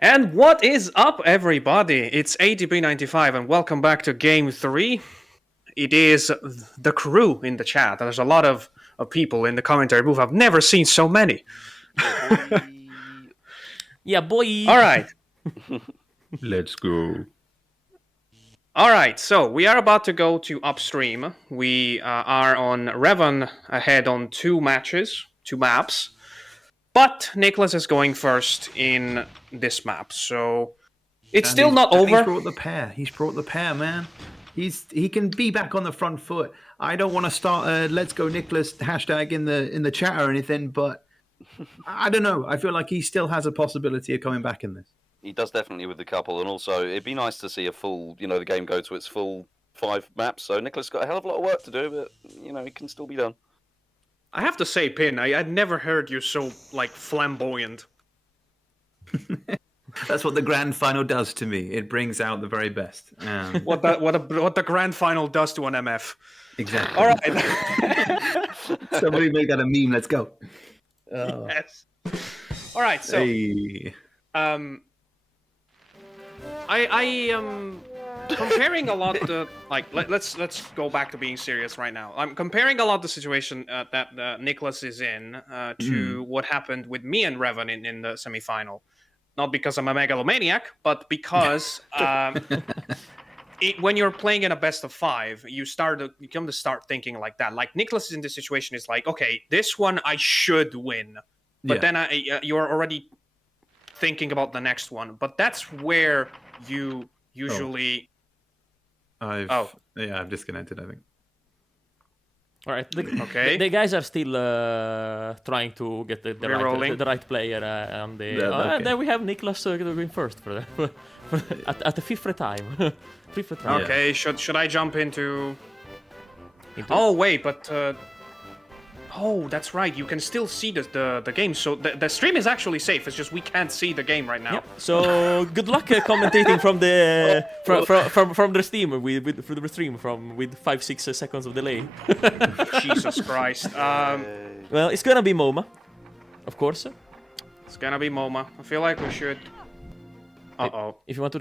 And what is up, everybody? It's ATB95, and welcome back to Game 3. It is the crew in the chat. There's a lot of people in the commentary booth. I've never seen so many. Yeah, boy. All right. Let's go. All right, so we are about to go to Upstream. We are on Revan ahead on 2 maps. But Niclas is going first in this map, so it's still not over. He's brought the pair, man. He can be back on the front foot. I don't want to start a "Let's go Niclas" hashtag in the chat or anything, but I don't know. I feel like he still has a possibility of coming back in this. He does definitely with the couple, and also it'd be nice to see a full, the game go to its full 5 maps. So Niclas got a hell of a lot of work to do, but it can still be done. I have to say, Pin, I'd never heard you so flamboyant. That's what the grand final does to me. It brings out the very best. What the grand final does to an MF. Exactly. All right. Somebody make that a meme. Let's go. Yes. All right. So, hey. I am comparing a lot to let's go back to being serious right now. I'm comparing a lot the situation that Niclas is in to what happened with me and Revan in the semifinal. Not because I'm a megalomaniac, but because when you're playing in a best of 5, you come to start thinking like that. Like Niclas is in this situation is like, okay, this one I should win, but then you're already thinking about the next one. But that's where you usually. I've disconnected, I think. All right. Okay. The guys are still trying to get the right player on the. Okay. Then we have Niclas going first at the 5th time. Okay. Should I jump into? Oh wait, but. Oh, that's right. You can still see the game. So the stream is actually safe. It's just we can't see the game right now. Yep. So good luck commentating from the from the stream through the stream with 5-6 seconds of delay. Jesus Christ. Well, it's gonna be MoMA, of course. It's gonna be MoMA. I feel like we should. If you want to,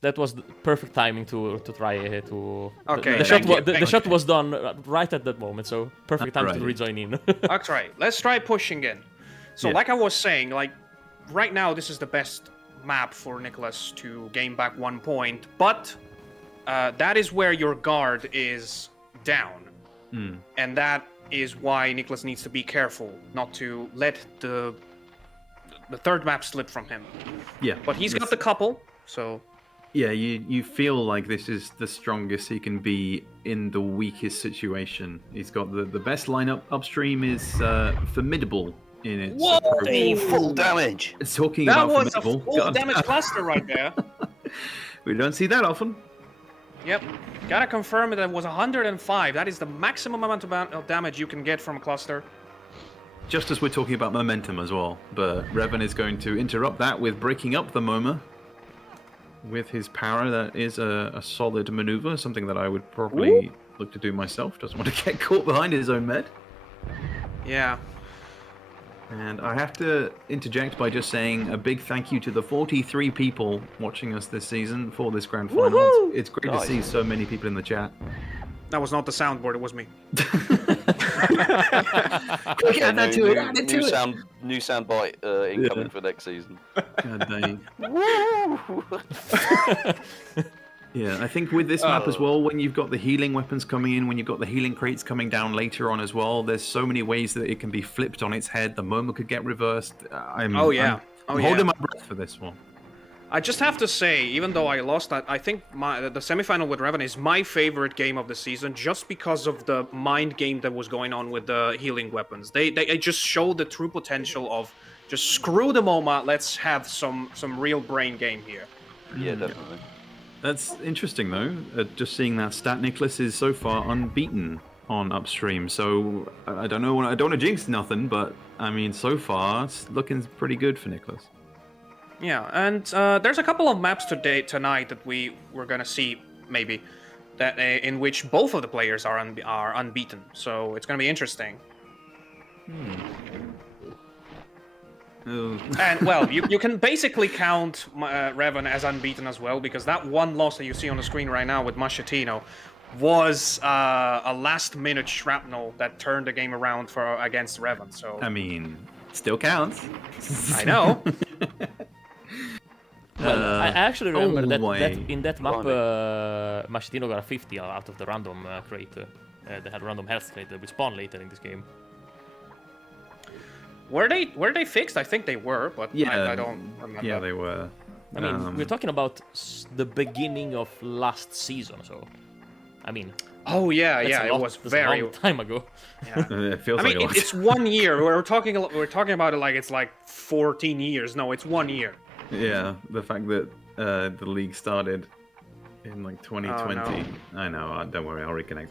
that was the perfect timing to try to. Okay. The shot was done right at that moment, so perfect time to rejoin in. That's right. Let's try pushing in. So, like I was saying, right now this is the best map for Niclas to gain back 1 point, but that is where your guard is down, and that is why Niclas needs to be careful not to let the 3rd map slip from him. Yeah. But he's got the couple, so. Yeah, you feel like this is the strongest he can be in the weakest situation. He's got the best lineup. Upstream is formidable in its approach. Full damage! It's talking that about was formidable. a full damage cluster right there. We don't see that often. Yep. Gotta confirm that it was 105. That is the maximum amount of damage you can get from a cluster. Just as we're talking about momentum as well, but Revan is going to interrupt that with breaking up the MoMA with his power. That is a solid maneuver, something that I would probably look to do myself. Doesn't want to get caught behind his own med. Yeah. And I have to interject by just saying a big thank you to the 43 people watching us this season for this grand final. Woohoo! It's great to see so many people in the chat. That was not the soundboard, it was me. Quick, add that to it, add it to it. New soundbite incoming for next season. God dang. Yeah, I think with this map as well, when you've got the healing weapons coming in, when you've got the healing crates coming down later on as well, there's so many ways that it can be flipped on its head. The MoMA could get reversed. I'm holding my breath for this one. I just have to say, even though I lost that, I think the semifinal with Revan is my favorite game of the season, just because of the mind game that was going on with the healing weapons. They just show the true potential of just screw the MoMA, let's have some real brain game here. Yeah, definitely. That's interesting though. Just seeing that stat, Niclas is so far unbeaten on Upstream. So I don't know. I don't want to jinx nothing, but I mean, so far it's looking pretty good for Niclas. Yeah, and there's a couple of maps tonight that we're gonna see maybe that in which both of the players are unbeaten. So it's gonna be interesting. Ooh. And well, you can basically count Revan as unbeaten as well, because that one loss that you see on the screen right now with Machetino was a last-minute shrapnel that turned the game around against Revan. So I mean, still counts. I know. Well, I actually remember that way. in that map, Machetino got a 50 out of the random crate. They had random health crate that would spawn later in this game. Were they fixed? I think they were, but Yeah, I don't remember. Yeah, they were. I mean, we're talking about the beginning of last season, so I mean. Oh yeah, that's it was that's very a long time ago. Yeah. It feels I mean, like it's 1 year. We're talking about it like it's like 14 years. No, it's 1 year. Yeah, the fact that the league started in like 2020. Oh, no. I know. Don't worry, I'll reconnect.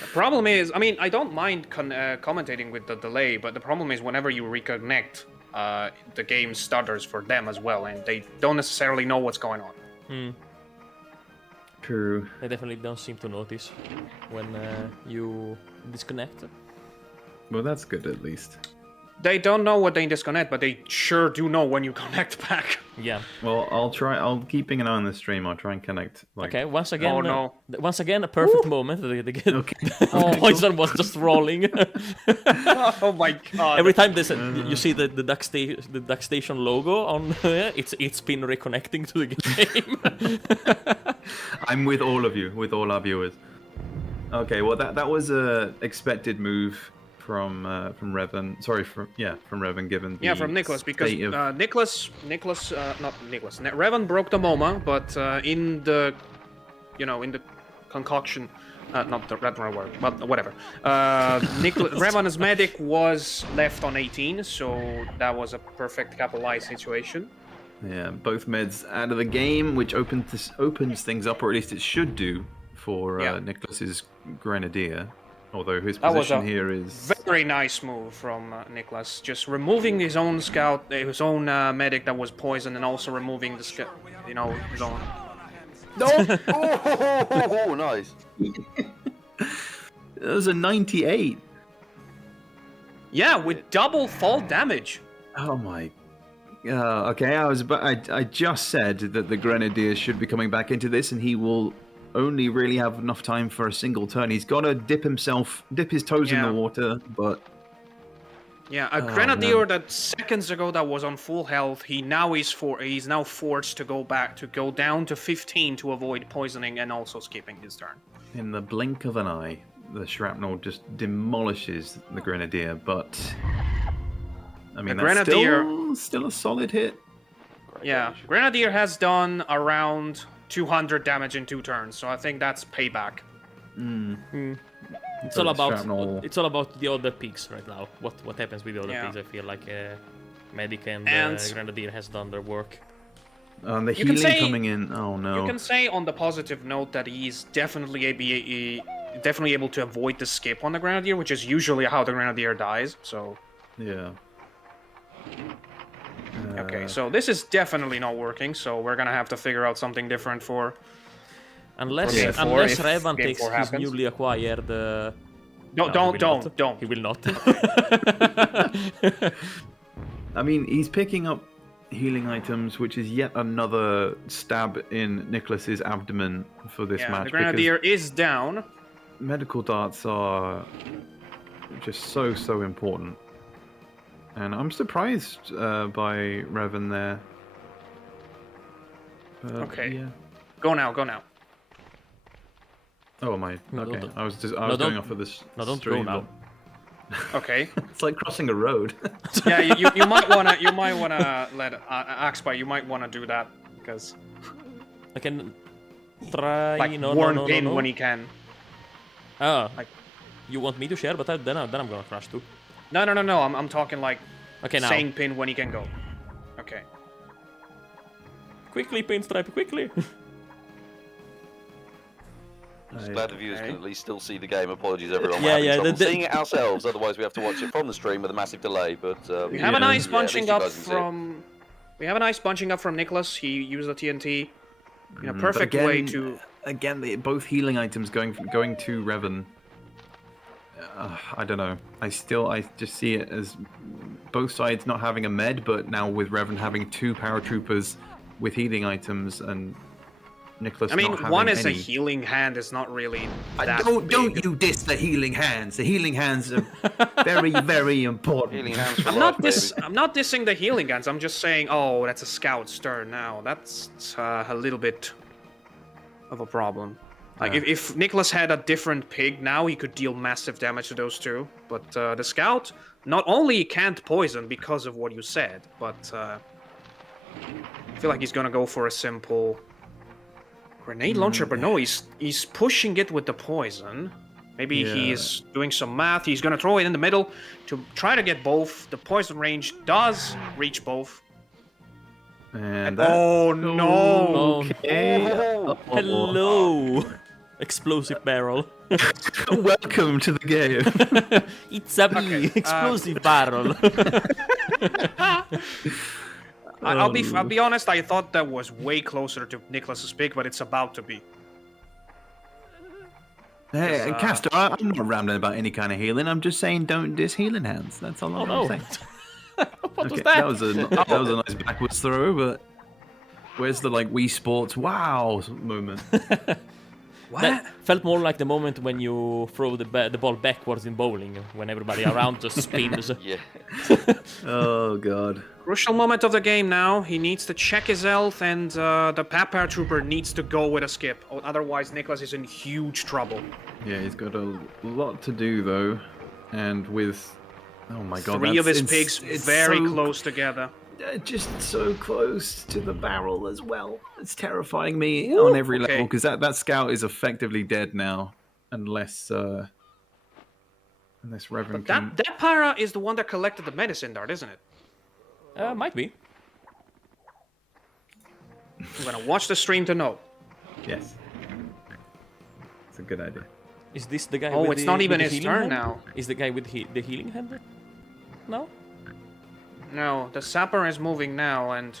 The problem is, I mean, I don't mind commentating with the delay, but the problem is whenever you reconnect, the game stutters for them as well, and they don't necessarily know what's going on. True. They definitely don't seem to notice when you disconnect. Well, that's good at least. They don't know what they disconnect, but they sure do know when you connect back. Yeah. Well, I'll keeping an eye on the stream. I'll try and connect. Like, Okay. Once again. Oh, no. Once again, a perfect moment. They get. Okay. Poison was just rolling. Oh my god! Every time there's you see the Duck Station logo on, it's been reconnecting to the game. I'm with all of you, with all our viewers. Okay, well that was a expected move from Revan. Sorry, from Revan, given the from Niclas, because state of... Revan broke the MoMA, but in the concoction, not the right word, but whatever. Revan's medic was left on 18, so that was a perfect capitalized situation. Yeah, both meds out of the game, which opens things up, or at least it should do, for Niclas's Grenadier. Although his position here is very nice move from Niclas, just removing his own scout, his own medic that was poisoned, and also removing the his own. No! Oh, nice. That was a 98. Yeah, with double fall damage. Oh my. Okay, I just said that the Grenadier should be coming back into this, and he will only really have enough time for a single turn. He's got to dip his toes in the water, but... Yeah, a Grenadier that seconds ago that was on full health, he's now forced to go down to 15 to avoid poisoning and also skipping his turn. In the blink of an eye, the shrapnel just demolishes the Grenadier, but... I mean, that's still a solid hit. Yeah, Grenadier has done around 200 damage in 2 turns, so I think that's payback. It's all about the other picks right now. What happens with the other picks? I feel like Medic and Grenadier has done their work. The healing coming in. Oh no! You can say on the positive note that he's definitely able to avoid the skip on the Grenadier, which is usually how the Grenadier dies. So yeah. Okay, so this is definitely not working, so we're gonna have to figure out something different for... Unless Revan takes his newly acquired... Don't. He will not. I mean, he's picking up healing items, which is yet another stab in Niclas's abdomen for this match. The Grenadier is down. Medical darts are just so important. And I'm surprised by Revan there. Okay. Yeah. Go now. Oh, am I? No, okay. I was going off of this. No, don't stream, go now. Okay. It's like crossing a road. Yeah, you might wanna let Axby. You might wanna do that because I can try. Warn Pin when he can. Oh, you want me to share? But then I'm gonna crash too. No. I'm talking like now. saying Pin when he can go. Okay. Quickly, Pinstripe, quickly. I'm just glad the viewers can at least still see the game. Apologies, everyone. Yeah. We're seeing it ourselves. Otherwise, we have to watch it from the stream with a massive delay. But we have a nice bunching up from. We have a nice bunching up from Niclas. He used the TNT in a perfect way to. Again, both healing items going to Revan. I don't know. I just see it as both sides not having a med, but now with Revan having 2 paratroopers with healing items and Niclas. I mean, not having one is any. a healing hand is not really that Don't big. you diss the healing hands. The healing hands are very, very important. Healing hands for I'm life, not dissing the healing hands. I'm just saying, oh, that's a scout's turn now. That's a little bit of a problem. Like if Niclas had a different pig now, he could deal massive damage to those 2. But the scout not only can't poison because of what you said, but I feel like he's gonna go for a simple grenade launcher. But no, he's pushing it with the poison. Maybe he's doing some math. He's gonna throw it in the middle to try to get both. The poison range does reach both. And Oh no! Okay. Hello, explosive barrel. Welcome to the game. It's a me, explosive barrel. I'll be honest. I thought that was way closer to Niclas's pick, but it's about to be. Hey, Castor, I'm not rambling about any kind of healing. I'm just saying don't diss healing hands. That's all I'm saying. What was that? That was a nice backwards throw, but where's the Wii Sports wow moment? What? That felt more like the moment when you throw the ball backwards in bowling, when everybody around just spins. Yeah. Oh god. Crucial moment of the game now. He needs to check his health, and the paratrooper needs to go with a skip. Otherwise, Niclas is in huge trouble. Yeah, he's got a lot to do though, and with oh my god, 3 of his it's pigs very close together. Just so close to the barrel as well. It's terrifying me on every level because that scout is effectively dead now, unless Revan But can. that para is the one that collected the medicine dart, isn't it? Might be. I'm gonna watch the stream to know. Yes, it's a good idea. Is this the guy? Oh, with it's the, not even with the his healing turn hand? now. Is the guy with the healing hand? No. No, the sapper is moving now, and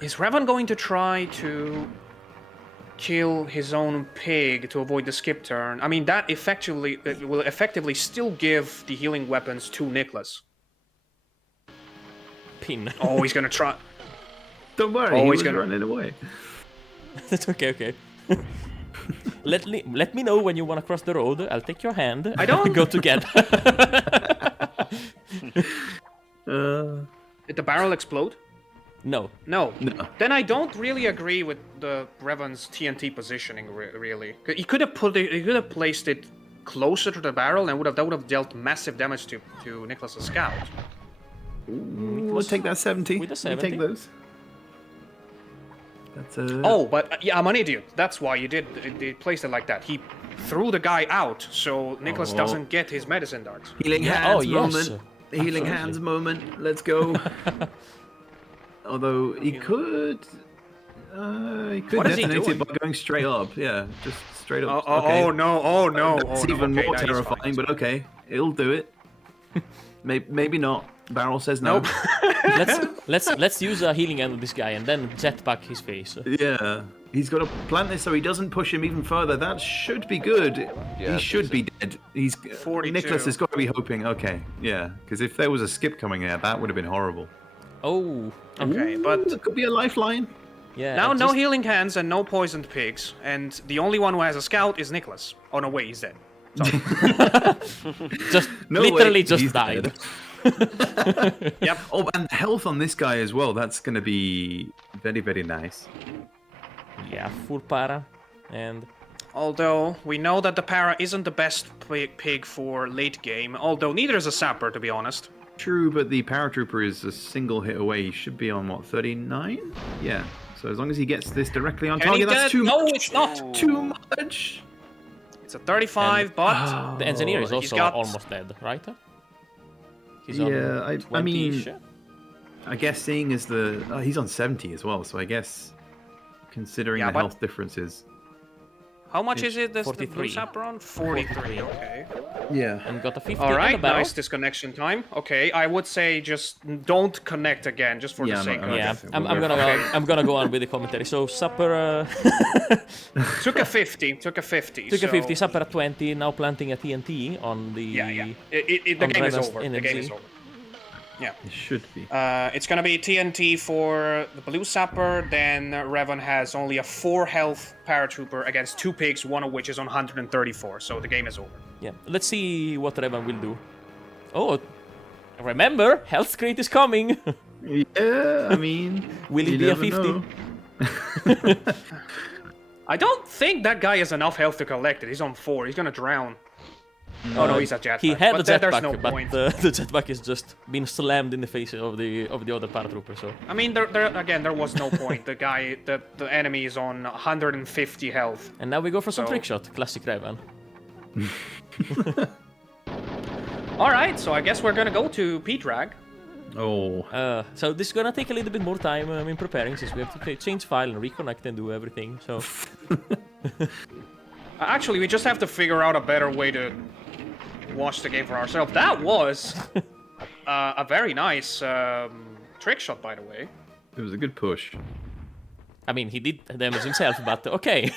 is Revan going to try to kill his own pig to avoid the skip turn? I mean, that will effectively still give the healing weapons to Niclas. Pin. Oh, he's gonna try. Don't worry, Oh, he he's was gonna- running away. That's okay. Let me know when you wanna cross the road. I'll take your hand. I don't- go together. Did the barrel explode? No. No. No. Then I don't really agree with the Revan's TNT positioning. Really, he could have placed it closer to the barrel, and that would have dealt massive damage to Niclas's scout. We'll take that 70. With a We 70? take those. That's a. Oh, but yeah, I'm an idiot. That's why they placed it like that. He threw the guy out, so Niclas doesn't get his medicine darts. Healing Yeah, hands oh, yes. moment. The healing Absolutely. hands moment. Let's go. Although he could What is he detonate doing? it by going straight up. Yeah, just straight up. Oh, okay. oh no! Oh no! That's oh, no. even Okay, more that is terrifying, fine. but okay, it'll do it. Maybe not. Barrel says no. Nope. let's use a healing hand on this guy and then jetpack his face. Yeah, he's got to plant this so he doesn't push him even further. That should be good. Yeah, He should be dead. He's 42. Niclas has got to be hoping. Okay, yeah, because if there was a skip coming there, that would have been horrible. Oh. Okay, but It could be a lifeline. Yeah. now I no just- healing hands and no poisoned pigs, and the only one who has a scout is Niclas. Oh no, wait, he's dead. Just No, literally wait, just he's died. dead. Yep. Oh, and health on this guy as well. That's going to be very, very nice. Yeah, full para. And Although we know that the para isn't the best pig for late game, although neither is a sapper, to be honest. True, but the paratrooper is a single hit away. He should be on what, 39? Yeah. So as long as he gets this directly on Can he target, that's get- too No, much. it's not. Too much. It's a 35, but the engineer is he's also got- almost dead, right? He's Yeah, on I mean, 20-ish. I guess seeing as he's on 70 as well, so I guess considering Yeah, the but- health differences. How much It's is it? The 43. blue sapper on? 43. Okay. Yeah. And got a 50 All and a right. barrel. Nice disconnection time. Okay. I would say just don't connect again, just for the Yeah, sake no, of it. Yeah, Okay, I'm we'll go gonna for I'm gonna go on with the commentary. So Supper Took a 50. Took a 50. took a so- 50, Supper at 20, now planting a TNT on the... Yeah. The on game is Revan's over. The energy. game is over. Yeah. It should be. It's gonna be TNT for the blue sapper. Then Revan has only a 4 health paratrooper against 2 pigs, one of which is on 134. So the game is over. Yeah, let's see what Revan will do. Oh, remember, health crate is coming. Yeah, I mean, Will it you be a never 50? know. I don't think that guy has enough health to collect it. He's on 4. He's gonna drown. Oh no, he's a jetpack. He had but a there's jetpack, no but point. the jetpack is just been slammed in the face of the other paratrooper. So I mean, there was no point. The enemy is on 150 health. and now we go for some So- trick shot, classic Revan. All right, so I guess we're gonna go to Pdrag. Oh, So this is gonna take a little bit more time in preparing, since we have to change file and reconnect and do everything. So Actually, we just have to figure out a better way to watch the game for ourselves. That was a very nice trick shot, by the way. it was a good push. I mean, he did damage himself, but okay.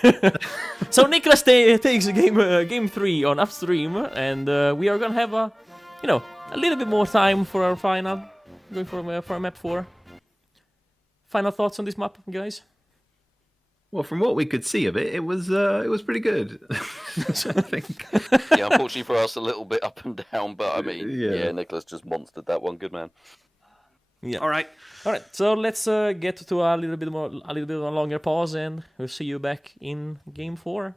So Niclas takes game 3 on Upstream, and we are gonna have a little bit more time for our final, going for map 4. Final thoughts on this map, guys? Well, from what we could see of it, it was pretty good. I think. Yeah, unfortunately for us, a little bit up and down, but I mean, Yeah. Niclas just monstered that one. Good man. Yeah. All right. All right. So let's get to a little bit of a longer pause, and we'll see you back in game 4.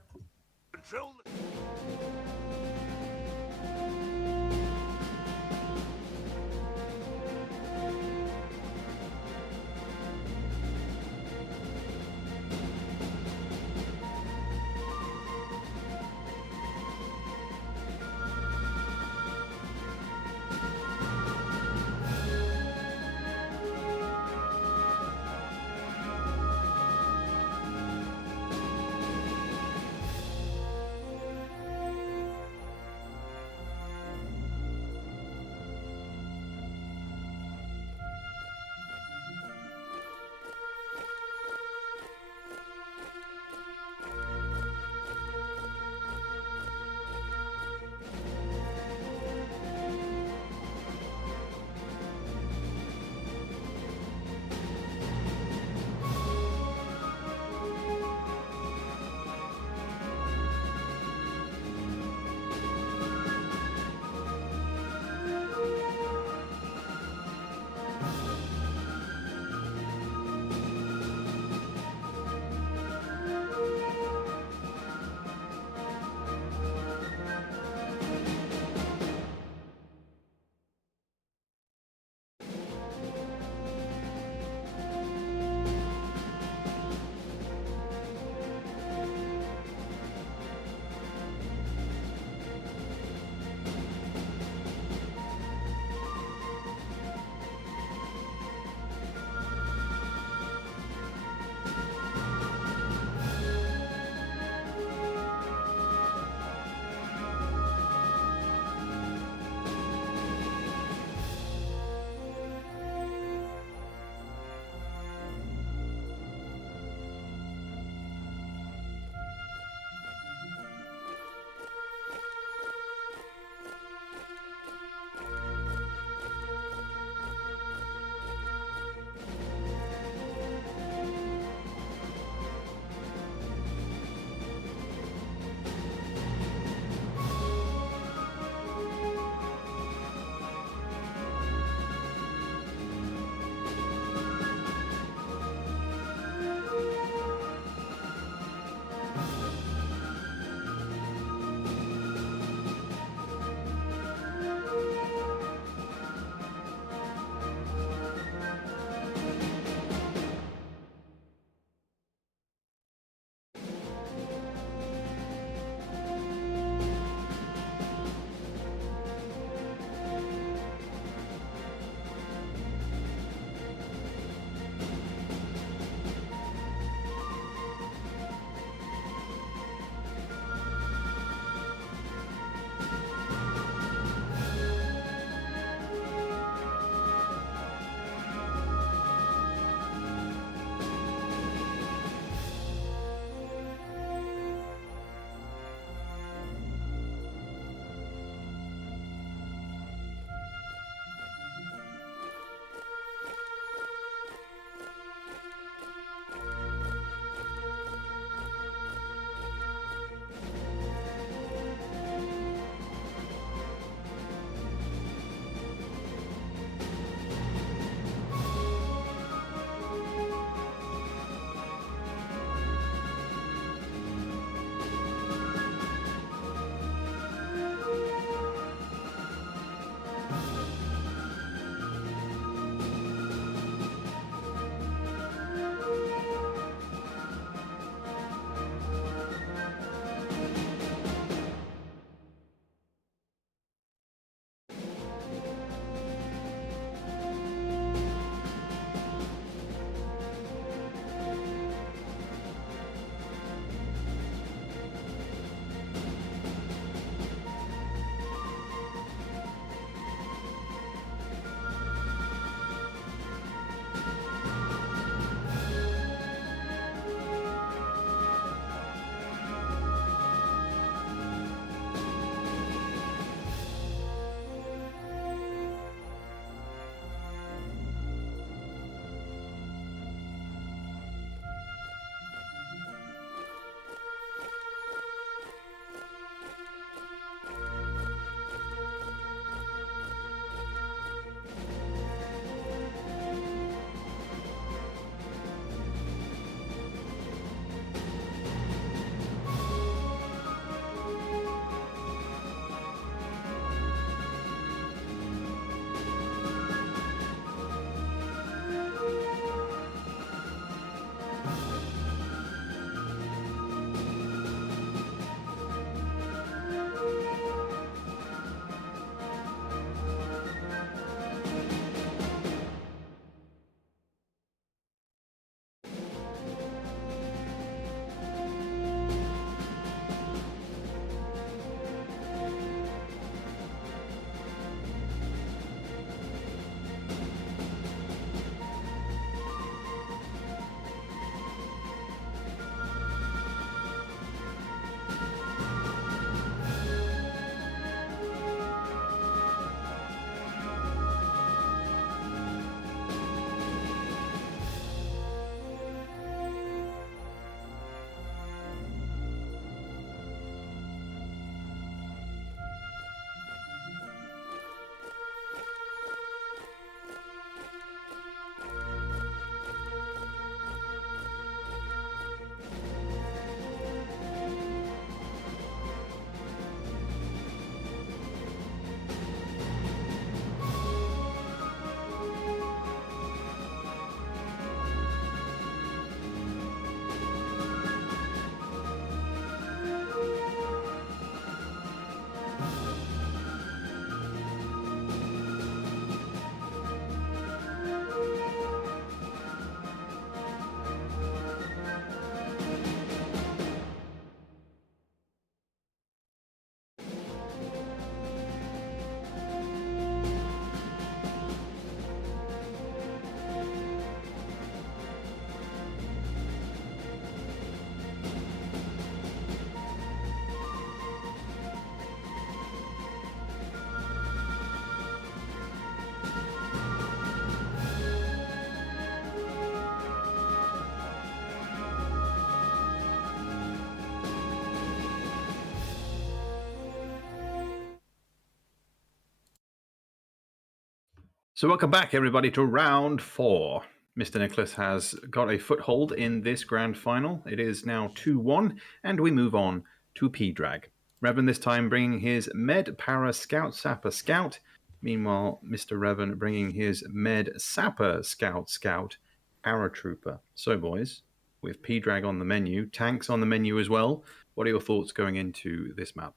So welcome back, everybody, to round 4. Mr. Niclas has got a foothold in this grand final. It is now 2-1, and we move on to Pdrag. Revan this time bringing his Med Para Scout Sapper Scout. Meanwhile, Mr. Revan bringing his Med Sapper Scout Scout Paratrooper. So, boys, with Pdrag on the menu, tanks on the menu as well, what are your thoughts going into this map?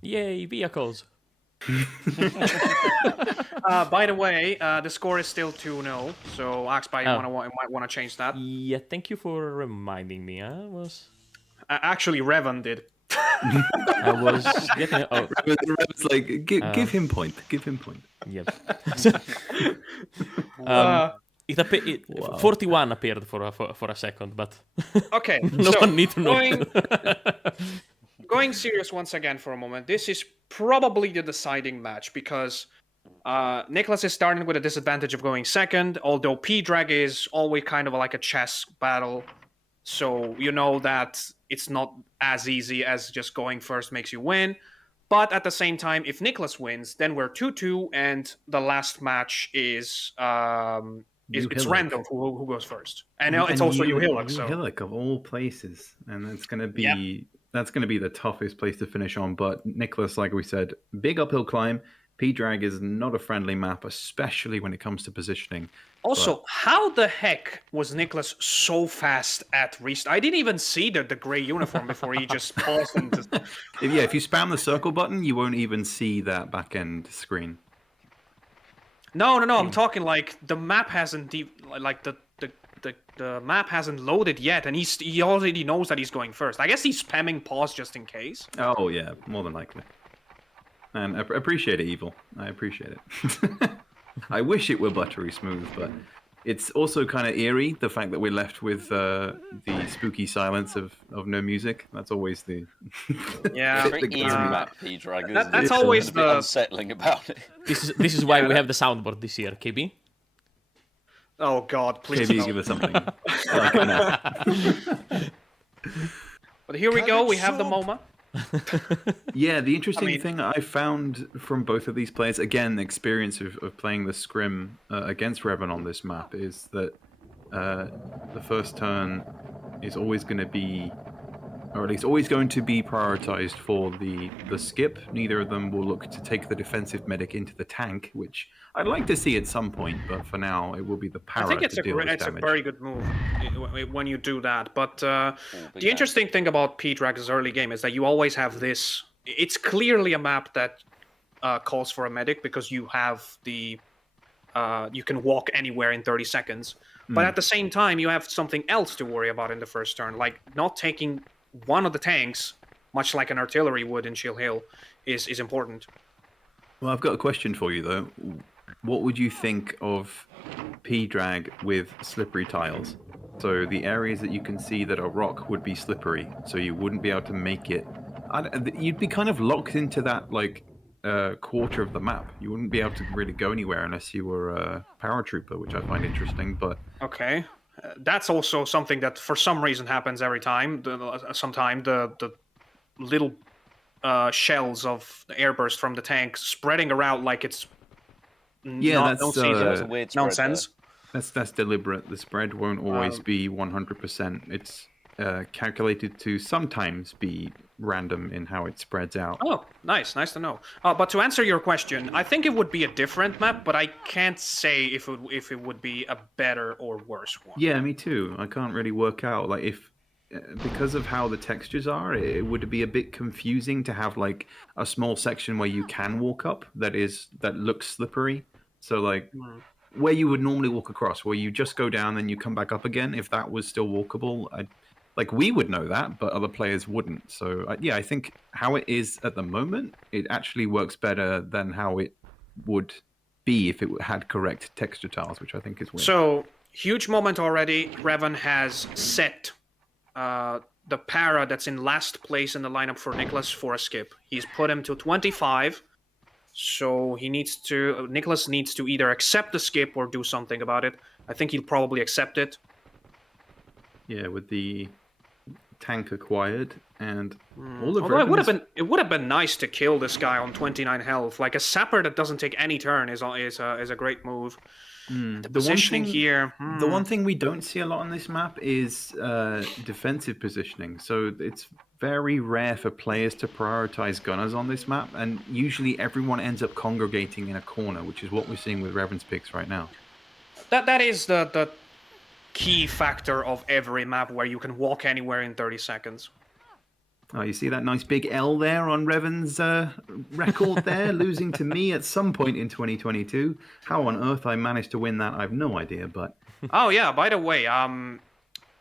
Yay, vehicles. By the way, the score is still 2-0, so Axby might want to change that. Yeah, thank you for reminding me. Actually, Revan did. I was getting... Oh. Revan's like, give him point. Give him point. Yep. 41 appeared for a second, but... Okay, no one need to know. Going serious once again for a moment, this is probably the deciding match because Niclas is starting with a disadvantage of going second, although Pdrag is always kind of like a chess battle. So you know that it's not as easy as just going first makes you win. But at the same time, if Niclas wins, then we're 2-2, and the last match is it's random who goes first. And it's also Uhillik. So Uhillik of all places, and that's going to be the toughest place to finish on. But Niclas, like we said, big uphill climb. Pdrag is not a friendly map, especially when it comes to positioning. Also, how the heck was Niclas so fast at restart? I didn't even see the gray uniform before he just paused and just... If you spam the circle button, you won't even see that back end screen. No. I'm talking like the map hasn't the map hasn't loaded yet, and he already knows that he's going first. I guess he's spamming pause just in case. Oh yeah, more than likely. And I appreciate it, Evil. I appreciate it. I wish it were buttery smooth, but it's also kind of eerie, the fact that we're left with the spooky silence of no music. That's always the... Yeah. Very eerie map, Pdrag. That's always the... unsettling about it. This is why we have the soundboard this year, KB. Oh God, please KB, give us something. Like it now. But here we go, we have the MoMA. Yeah, the interesting thing I found from both of these players, again, the experience of playing the scrim against Revan on this map, is that the first turn is always going to be, or at least always going to be prioritized for the skip. Neither of them will look to take the defensive medic into the tank, which I'd like to see at some point, but for now it will be the para. I think it's to deal a damage. very good move when you do that. But the interesting thing about Pdrag's early game is that you always have this. It's clearly a map that calls for a medic because you have the you can walk anywhere in 30 seconds. But at the same time, you have something else to worry about in the first turn, like not taking one of the tanks, much like an artillery would in Shield Hill, is important. Well, I've got a question for you though. What would you think of Pdrag with slippery tiles? So the areas that you can see that are rock would be slippery, so you wouldn't be able to make it. You'd be kind of locked into that like quarter of the map. You wouldn't be able to really go anywhere unless you were a paratrooper, which I find interesting. But okay, that's also something that for some reason happens every time. Sometimes the little shells of the airburst from the tank spreading around like it's that's a weird nonsense. That's deliberate. The spread won't always be 100%. It's calculated to sometimes be random in how it spreads out. Oh, nice to know. But to answer your question, I think it would be a different map, but I can't say if it would be a better or worse one. Yeah, me too. I can't really work out like if because of how the textures are, it would be a bit confusing to have like a small section where you can walk up that looks slippery. So like where you would normally walk across, where you just go down and you come back up again, if that was still walkable, like we would know that, but other players wouldn't. So I think how it is at the moment, it actually works better than how it would be if it had correct texture tiles, which I think is weird. So huge moment already. Revan has set the para that's in last place in the lineup for Niclas for a skip. He's put him to 25. So Niclas needs to either accept the skip or do something about it. I think he'll probably accept it. Yeah, with the tank acquired, and all of Although Revan's... it would have been nice to kill this guy on 29 health. Like a sapper that doesn't take any turn is a great move. The positioning here. The one thing we don't see a lot on this map is defensive positioning. So it's very rare for players to prioritize gunners on this map, and usually everyone ends up congregating in a corner, which is what we're seeing with Revan's picks right now. That is the key factor of every map where you can walk anywhere in 30 seconds. Oh, you see that nice big L there on Revan's record there, losing to me at some point in 2022. How on earth I managed to win that, I have no idea, but... Oh, yeah, by the way,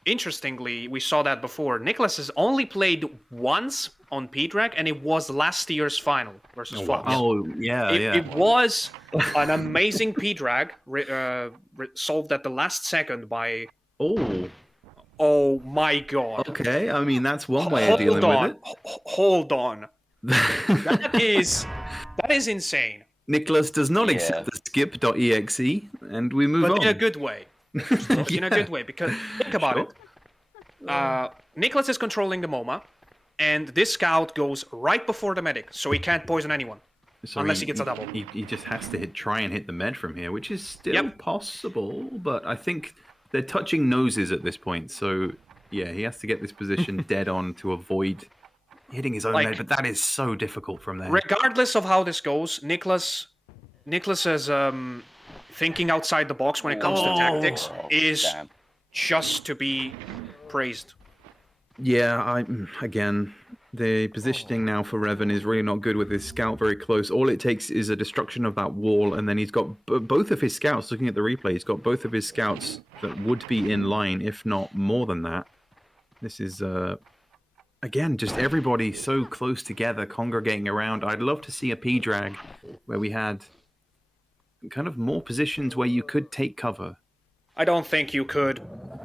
interestingly, we saw that before. Niclas has only played once on Pdrag, and it was last year's final versus Fox. Oh, yeah, It was an amazing Pdrag, solved at the last second by... Oh my god. Okay, I mean, that's one way of dealing with it. Hold on. That is insane. Niclas does not accept the skip.exe, and we move on. But in a good way. In a good way, because think about it. Niclas is controlling the MoMA, and this scout goes right before the medic, so he can't poison anyone. So unless he gets a double. He just has to try and hit the med from here, which is still possible, but I think they're touching noses at this point, so yeah, he has to get this position dead on to avoid hitting his own med, but that is so difficult from there. Regardless of how this goes, Niclas is thinking outside the box when it comes to tactics is just to be praised. Yeah, again, the positioning now for Revan is really not good with his scout very close. All it takes is a destruction of that wall, and then he's got both of his scouts, looking at the replay, he's got both of his scouts that would be in line, if not more than that. This is, again, just everybody so close together, congregating around. I'd love to see a Pdrag where we had kind of more positions where you could take cover. I don't think you could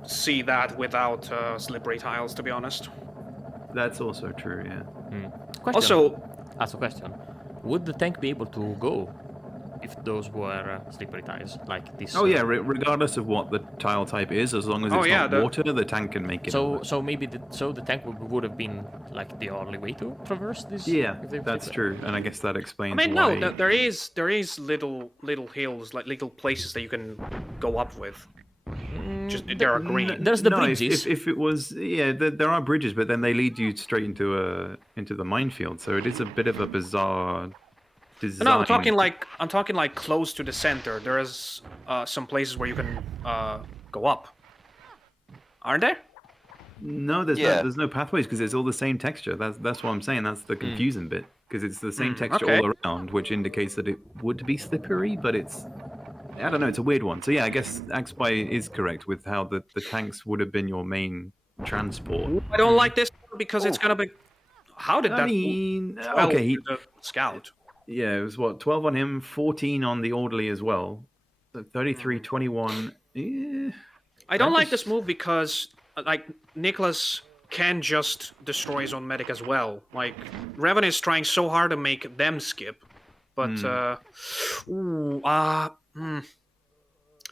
see that without slippery tiles, to be honest. That's also true, yeah. Question. Also, ask a question. Would the tank be able to go if those were slippery tiles like this? Oh yeah, regardless of what the tile type is, as long as it's not water, the tank can make it. So maybe the tank would have been like the only way to traverse this. Yeah, that's true, and I guess that explains. I mean, why... no, there is little hills, like little places that you can go up with. Just there are green. There's the bridges. If it was, there are bridges, but then they lead you straight into the minefield. So it is a bit of a bizarre design. No, I'm talking like close to the center. There is some places where you can go up. Aren't there? No, there's no pathways because it's all the same texture. That's what I'm saying. That's the confusing bit because it's the same texture all around, which indicates that it would be slippery, but it's. I don't know, it's a weird one. So yeah, I guess Axby is correct with how the tanks would have been your main transport. I don't like this because it's gonna be... How did that... Okay, the scout. Yeah, it was what, 12 on him, 14 on the orderly as well. So 33, 21. I don't like this move because like Niclas can just destroy his own medic as well. Like Revan is trying so hard to make them skip, but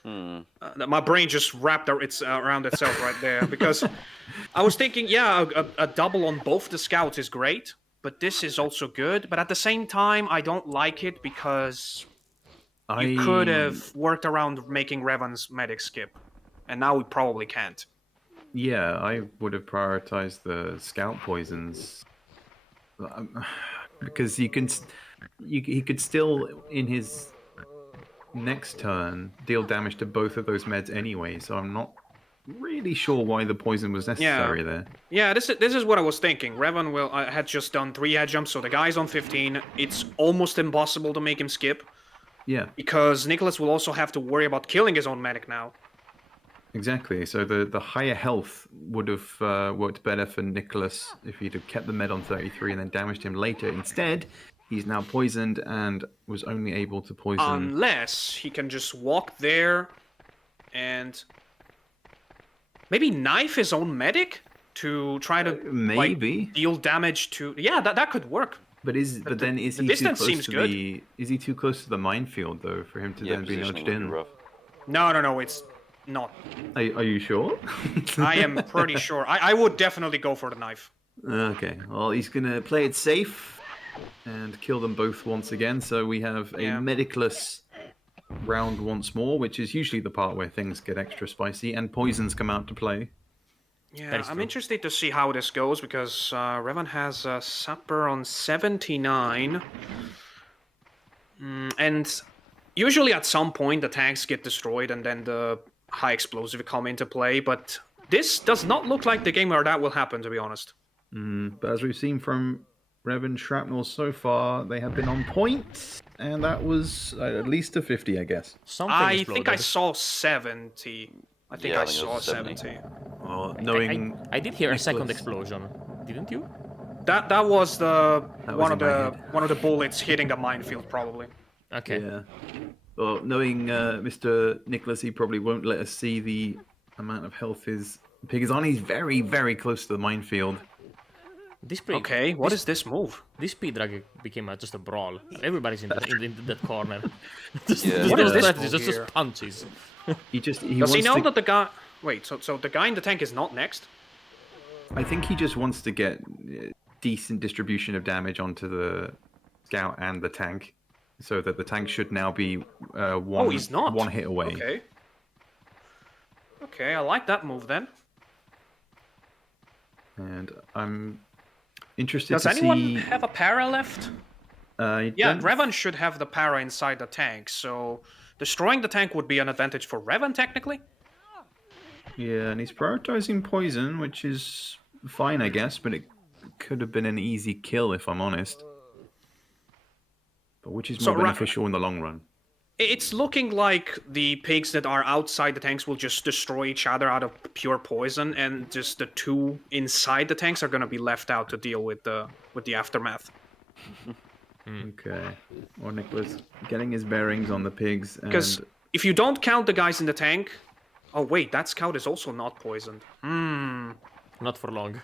my brain just wrapped around itself right there because I was thinking, a double on both the scouts is great, but this is also good. But at the same time, I don't like it because you could have worked around making Revan's medic skip, and now we probably can't. Yeah, I would have prioritized the scout poisons because he could still in his next turn deal damage to both of those meds anyway, so I'm not really sure why the poison was necessary there. Yeah, this is what I was thinking. Revan had just done 3 head jumps, so the guy's on 15. It's almost impossible to make him skip. Yeah. Because Niclas will also have to worry about killing his own medic now. Exactly, so the higher health would have worked better for Niclas if he'd have kept the med on 33 and then damaged him later. Instead, he's now poisoned and was only able to poison... Unless he can just walk there and maybe knife his own medic to try to deal damage to... Yeah, that could work. But then is he too close to the... Is he too close to the minefield, though, for him to then be nudged in? No, it's not. Are you sure? I am pretty sure. I would definitely go for the knife. Okay, well, he's going to play it safe and kill them both once again. So we have a medicless round once more, which is usually the part where things get extra spicy, and poisons come out to play. Yeah, I'm interested to see how this goes, because Revan has a Sapper on 79. And usually at some point the tanks get destroyed and then the high explosive come into play, but this does not look like the game where that will happen, to be honest. But as we've seen from Revan Shrapnel so far, they have been on point, and that was at least a 50, I guess. I think I saw 70. I think I saw 70. Well, knowing I did hear a second explosion, didn't you? That was the one of the bullets hitting the minefield, probably. Okay. Yeah. Well, knowing Mr. Niclas, he probably won't let us see the amount of health his pig is on. He's very, very close to the minefield. Okay, what is this move? This Pdrag became just a brawl. Everybody's in that corner. Just punches. Does he know that the guy... Wait, so the guy in the tank is not next? I think he just wants to get decent distribution of damage onto the scout and the tank, so that the tank should now be one hit away. Okay. Okay, I like that move then. And I'm interested to see... Does anyone have a para left? Yeah, Revan should have the para inside the tank, so destroying the tank would be an advantage for Revan, technically. Yeah, and he's prioritizing poison, which is fine, I guess, but it could have been an easy kill, if I'm honest. But which is more beneficial in the long run? It's looking like the pigs that are outside the tanks will just destroy each other out of pure poison, and just the two inside the tanks are going to be left out to deal with the aftermath. Okay. Or Niclas getting his bearings on the pigs. Because if you don't count the guys in the tank... Oh wait, that scout is also not poisoned. Not for long.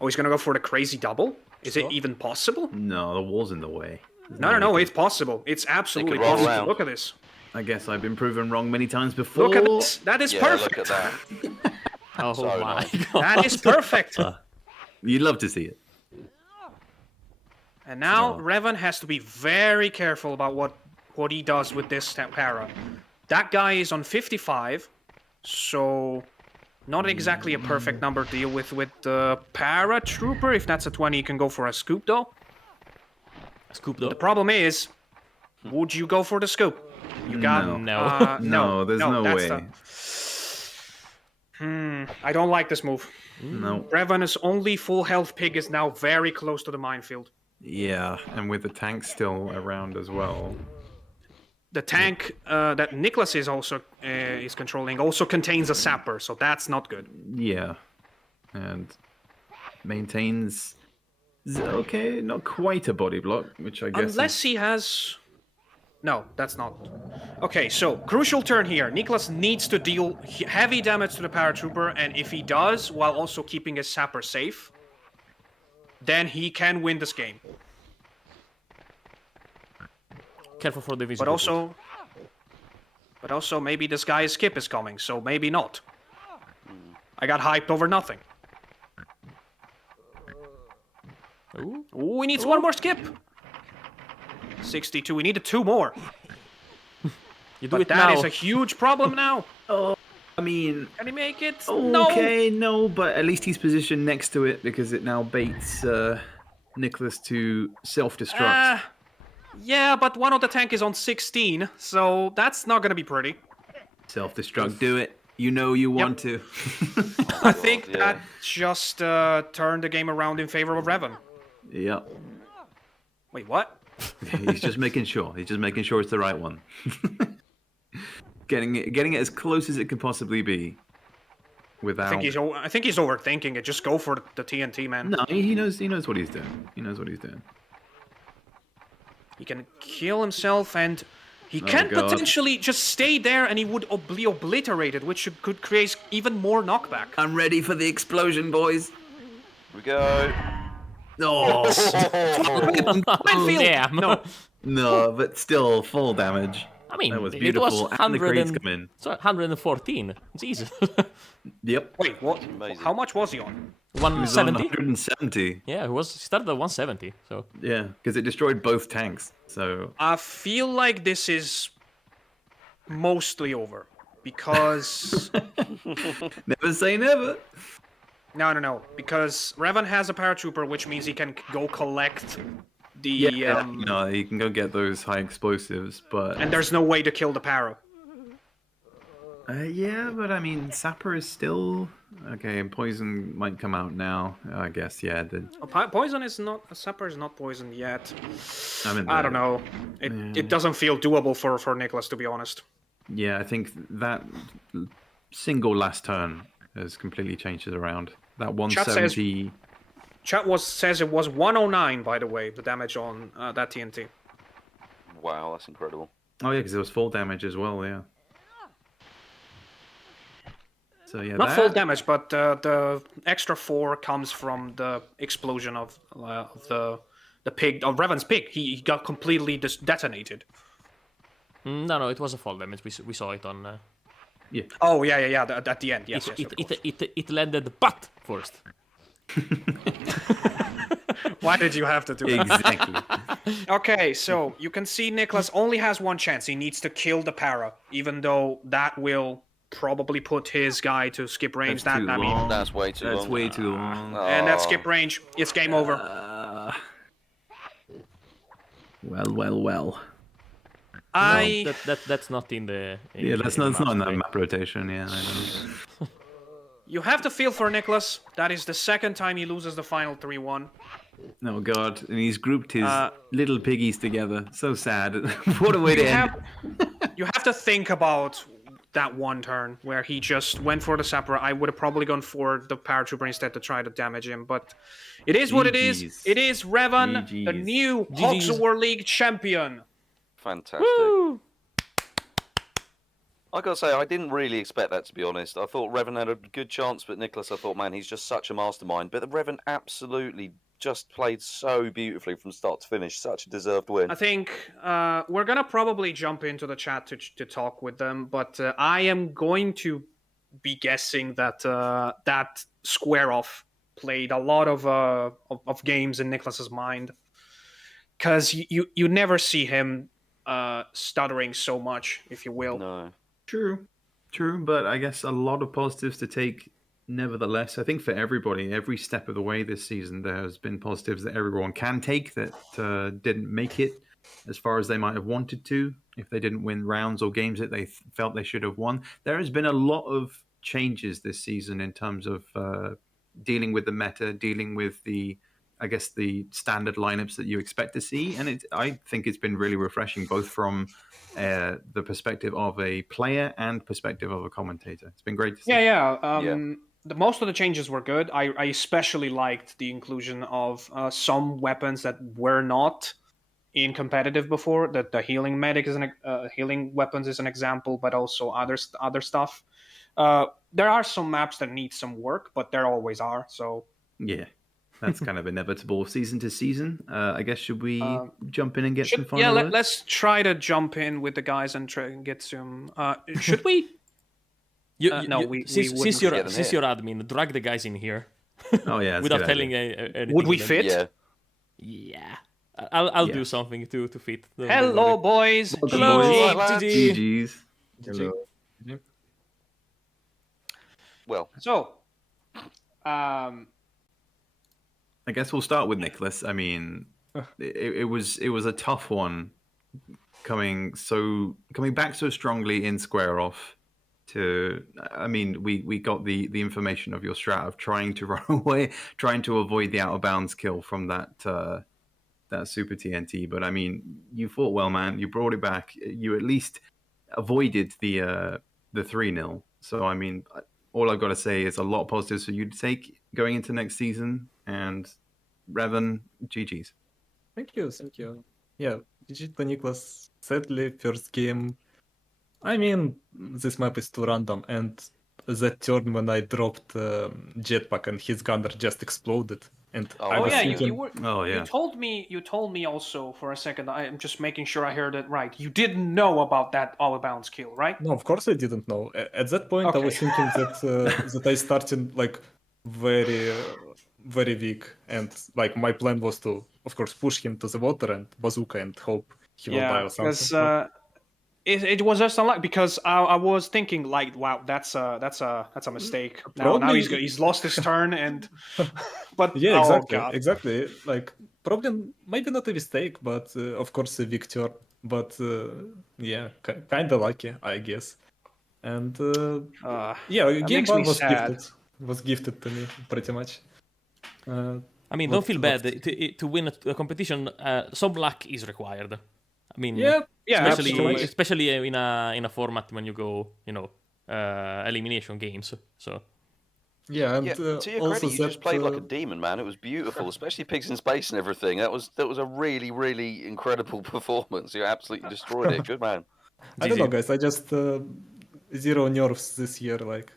Oh, he's going to go for the crazy double? Is it even possible? No, the wall's in the way. No, it's possible. It's absolutely possible. Look at this. I guess I've been proven wrong many times before. Look at this. That is perfect. Look at that. Oh So my nice. god. That is perfect. You'd love to see it. And now Revan has to be very careful about what he does with this para. That guy is on 55, so not exactly a perfect number to deal with the paratrooper. If that's a 20, you can go for a scoop, though. The problem is, would you go for the scoop? You got No. There's no way. I don't like this move. No. Revan's only full health pig is now very close to the minefield. Yeah, and with the tank still around as well. The tank that Niclas is also is controlling also contains a sapper, so that's not good. Yeah, and maintains not quite a body block, which I guess. Unless he has. No, that's not. Okay, so crucial turn here. Niclas needs to deal heavy damage to the paratrooper, and if he does, while also keeping his sapper safe, then he can win this game. Careful for the visible. But also maybe this guy's skip is coming, so maybe not. I got hyped over nothing. Ooh. Ooh, he needs one more skip. 62. We needed 2 more. You do but it that now. is a huge problem now. I mean, Can he make it? okay, no, but at least he's positioned next to it because it now baits Niclas to self-destruct. Yeah, but one of the tank is on 16, so that's not gonna be pretty. Self-destruct, do it. You know you want to. I think that just turned the game around in favor of Revan. Yep. Wait, what? He's just making sure. He's just making sure it's the right one. Getting it as close as it could possibly be. Without. I think he's overthinking it. Just go for the TNT, man. No, he knows what he's doing. He knows what he's doing. He can kill himself, and he can potentially just stay there, and he would be obliterated, which could create even more knockback. I'm ready for the explosion, boys. Here we go. No. Minefield! Damn. No. No, but still full damage. mean, That was it beautiful. was And the crates come in. 114. Jesus. Yep. Wait, what? Amazing. How much was he on? It was on 170? 170. Yeah, he started at 170. So Yeah, because it destroyed both tanks. So I feel like this is mostly over because never say never. no, because Revan has a paratrooper, which means he can go collect the You can go get those high explosives, but and there's no way to kill the para. yeah, but I mean, Sapper is still okay, and poison might come out now. I guess, yeah. Poison is not Sapper is not poisoned yet. I don't know. It doesn't feel doable for Niclas, to be honest. Yeah, I think that single last turn has completely changed it around. That 170. Chat says it was 109, by the way, the damage on that TNT. Wow, that's incredible. Oh yeah, because it was full damage as well. Yeah. So yeah, Not full damage, but the extra 4 comes from the explosion of the pig, of Revan's pig. He got completely detonated. no, it was a fall damage. We saw it on. Yeah. Oh yeah. At the end, yes. It landed butt first. Why did you have to do that? Exactly. Okay, so you can see Niclas only has one chance. He needs to kill the para, even though that will probably put his guy to skip range. That's too long. That's way too long. That's way too long. And that skip range, it's game over. Well. No, that's not in the. Yeah, that's not in that map rotation. Yeah, I know. You have to feel for Niclas. That is the second time he loses the final 3-1. Oh god, and he's grouped his little piggies together. So sad. What a way to end. You have to think about that one turn where he just went for the Sapper. I would have probably gone for the paratrooper instead to try to damage him, but it is what it is. GGs. It is Revan, the GGs. new Hogs War League champion. Fantastic. Woo! I gotta say, I didn't really expect that, to be honest. I thought Revan had a good chance, but Niclas, I thought, man, he's just such a mastermind. But the Revan absolutely just played so beautifully from start to finish. Such a deserved win. I think we're gonna probably jump into the chat to talk with them, but I am going to be guessing that that square off played a lot of games in Niclas's mind, because you never see him stuttering so much, if you will. No. True, but I guess a lot of positives to take. Nevertheless, I think for everybody, every step of the way this season, there has been positives that everyone can take that didn't make it as far as they might have wanted to, if they didn't win rounds or games that they felt they should have won. There has been a lot of changes this season in terms of dealing with the meta, dealing with the standard lineups that you expect to see, and I think it's been really refreshing, both from the perspective of a player and perspective of a commentator. It's been great to see. Most of the changes were good. I especially liked the inclusion of some weapons that were not in competitive before. That the healing medic is healing weapons is an example, but also other stuff. There are some maps that need some work, but there always are. So yeah. That's kind of inevitable season to season. I guess should we jump in and get some fun? Yeah, let's try to jump in with the guys and try and get some. Should we? Since you're admin, drag the guys in here. Oh yeah, without telling anything. Would we fit? Yeah. I'll do something to fit. Hello, boys. Hello, GGs. Hello. Well, so, I guess we'll start with Niclas. I mean, it was a tough one, coming back so strongly in square off. We got the information of your strat of trying to run away, trying to avoid the out of bounds kill from that super TNT. But I mean, you fought well, man. You brought it back. You at least avoided the 3-0. So I mean, all I've got to say is a lot of positives for you to take going into next season. And Revan, GG's. Thank you. Yeah, GG to Niclas. Sadly, first game. I mean, this map is too random, and that turn when I dropped jetpack and his gunner just exploded. And I Oh was yeah, thinking, you were. Oh, yeah. You told me also for a second. I'm just making sure I heard it right. You didn't know about that all bounds kill, right? no, of course I didn't know. At that point, I was Okay. thinking that I started like very, very weak, and like my plan was to, of course, push him to the water and bazooka and hope he will die Yeah, or something. because it was just unlucky because I was thinking like, wow, that's a mistake. Now Probably- he's lost his turn and, but Yeah, oh exactly, god, exactly. Like probably maybe not a mistake, but of course a victor. But yeah, kind of lucky, I guess. And yeah, that game makes one me was sad. gifted to me pretty much. I mean, don't feel bad. To win a competition, some luck is required. I mean, Yeah, absolutely. especially in a format when you go, elimination games. So yeah, and Yeah, to your also credit, you just that, played like a demon, man. It was beautiful, especially pigs in space and everything. That was a really, really incredible performance. You absolutely destroyed it. Good man. I don't know, guys. I just zero nerves this year. Like,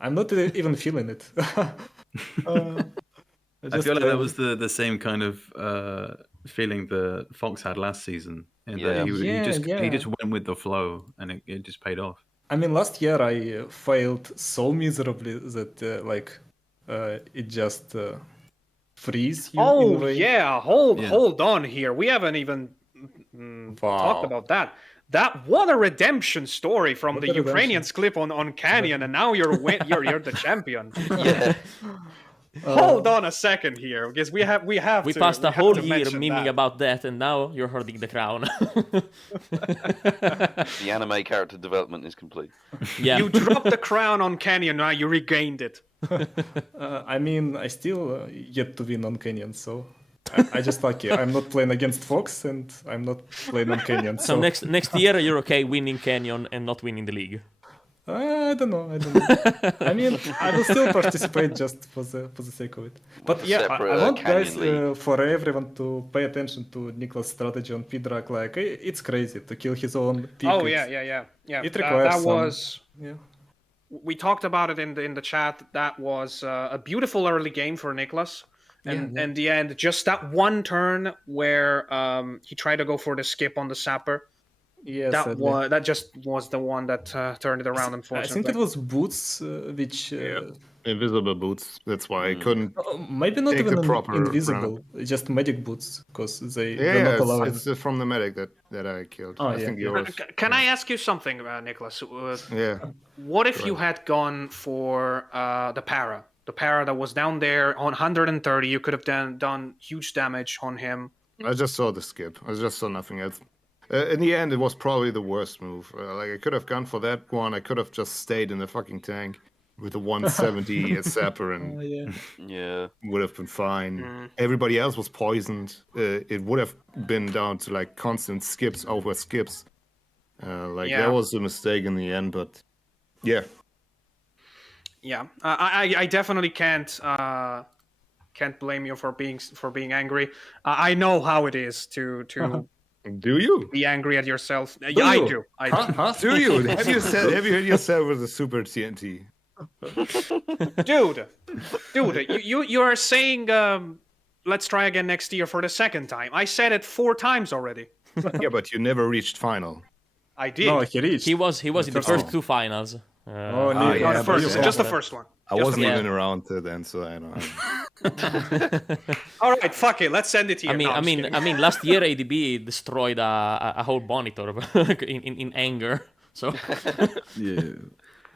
I'm not even feeling it. I feel like that was the same kind of feeling the Fox had last season, and that he just went with the flow, and it just paid off. I mean, last year I failed so miserably that it just frees you. in a Oh way. yeah, hold on here. We haven't even talked about that. That what a redemption story from the Ukrainians clip on Canyon, and now you're the champion. Yeah. Hold on a second here, because we passed a whole year memeing about that, and now you're holding the crown. The anime character development is complete. Yeah, You dropped the crown on Canyon, now you regained it. I mean, I still yet to win on Canyon, so I just lucky. I'm not playing against Fox, and I'm not playing on Canyon. so next year you're okay winning Canyon and not winning the league. I don't know. I mean, I will still participate just for the sake of it. But yeah, I want guys for everyone to pay attention to Niclas' strategy on Pdrag. Like, it's crazy to kill his own pick. Oh yeah. It requires that was. Yeah. We talked about it in the chat. That was a beautiful early game for Niclas. And in the end, just that one turn where he tried to go for the skip on the sapper. Yes, that just was the one that turned it around. Unfortunately, I think it was boots, which invisible boots. That's why I couldn't. Maybe not take even the proper invisible, just magic boots, because they Yeah, they're not allowed. it's from the medic that I killed. Oh, I yeah. think yours. Can I ask you something, Niclas? Yeah. What if you had gone for the para? The para that was down there on 130, you could have done huge damage on him. I just saw the skip. I just saw nothing else. In the end, it was probably the worst move. Like I could have gone for that one. I could have just stayed in the fucking tank with a 170 sapper and Yeah. would have been fine. Everybody else was poisoned. It would have been down to like constant skips over skips. That was a mistake in the end, but yeah. Yeah, I definitely can't blame you for being angry. I know how it is to Do you? be angry at yourself. Yeah, I do. Do you? Have you hit yourself with a super TNT? Dude, you are saying let's try again next year for the second time. I said it 4 times already. Yeah, but you never reached final. I did. No, he reached. He was in the first 2 finals. Just the first one. I wasn't first even around then, so I don't know. All right, fuck it. Let's send it here. I mean, last year ADB destroyed a whole monitor in anger. So Yeah.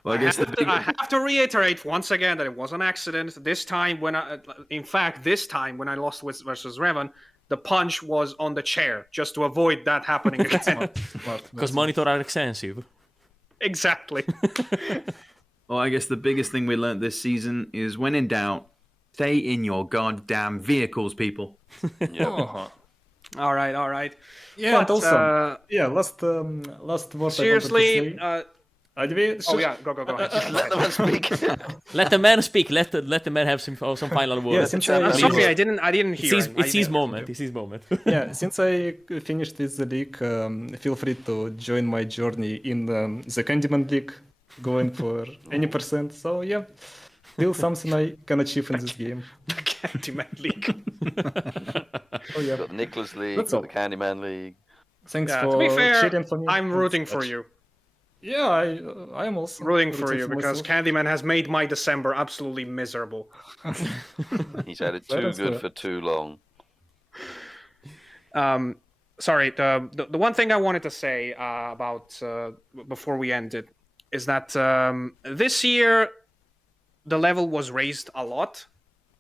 Well, I guess I have to reiterate once again that it was an accident. This time, when I lost versus Revan, the punch was on the chair, just to avoid that happening again. because monitors are expensive. Exactly. Well, I guess the biggest thing we learned this season is when in doubt, stay in your goddamn vehicles, people. Yeah. All right. Yeah, But, and also, last word. Seriously. I want to say. Oh yeah, go ahead. Let them speak. Let the man speak. Let the man have some final words. Yeah, since Sorry, I didn't hear. It's his moment. It's his moment. Yeah, since I finished with the league, feel free to join my journey in the Candyman League. going for any percent. So yeah, still something I can achieve in this game. Candyman League. Oh yeah. Got the Niclas League, That's got all. the Candyman League. Thanks Yeah, for to be fair, cheering for me. I'm rooting for you. Yeah, I am also Rooting for you because myself. Candyman has made my December absolutely miserable. He's had it That too is good correct. for too long. Sorry, the one thing I wanted to say about before we ended is that this year the level was raised a lot,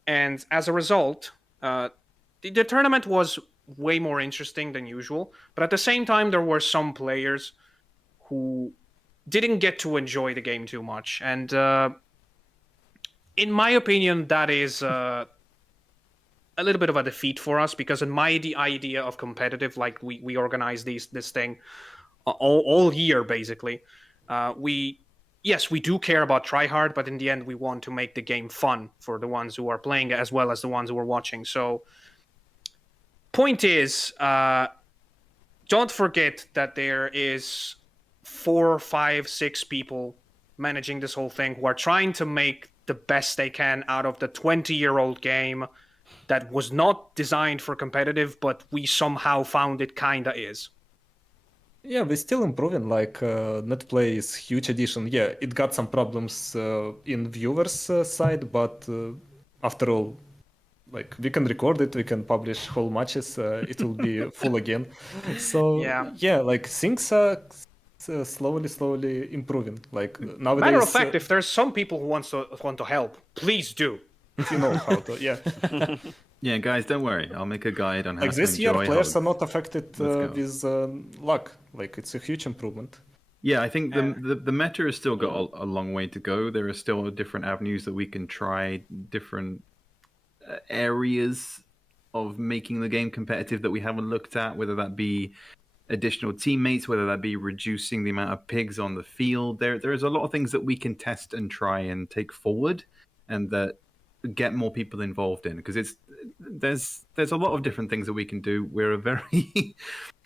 and as a result, the tournament was way more interesting than usual. But at the same time, there were some players who didn't get to enjoy the game too much, and in my opinion, that is a little bit of a defeat for us, because in my idea of competitive, like we organize this thing all year basically, we do care about try hard, but in the end we want to make the game fun for the ones who are playing as well as the ones who are watching. So point is, don't forget that there is 4, 5, 6 people managing this whole thing who are trying to make the best they can out of the 20-year-old game that was not designed for competitive, but we somehow found it kinda is. Yeah, we're still improving. Like NetPlay is huge addition. Yeah, it got some problems in viewers' side, but after all, like we can record it, we can publish whole matches. It will be full again. So yeah, like things are slowly improving. Like nowadays. Matter of fact, if there's some people who want to help, please do. If you know how to, yeah. Yeah, guys, don't worry. I'll make a guide on how Like to this year, enjoy players Hogs. are not affected Let's go. with luck. Like it's a huge improvement. Yeah, I think the meta has still got a long way to go. There are still different avenues that we can try, different areas of making the game competitive that we haven't looked at, whether that be additional teammates, whether that be reducing the amount of pigs on the field. There's a lot of things that we can test and try and take forward, and that get more people involved in, because there's a lot of different things that we can do. We're a very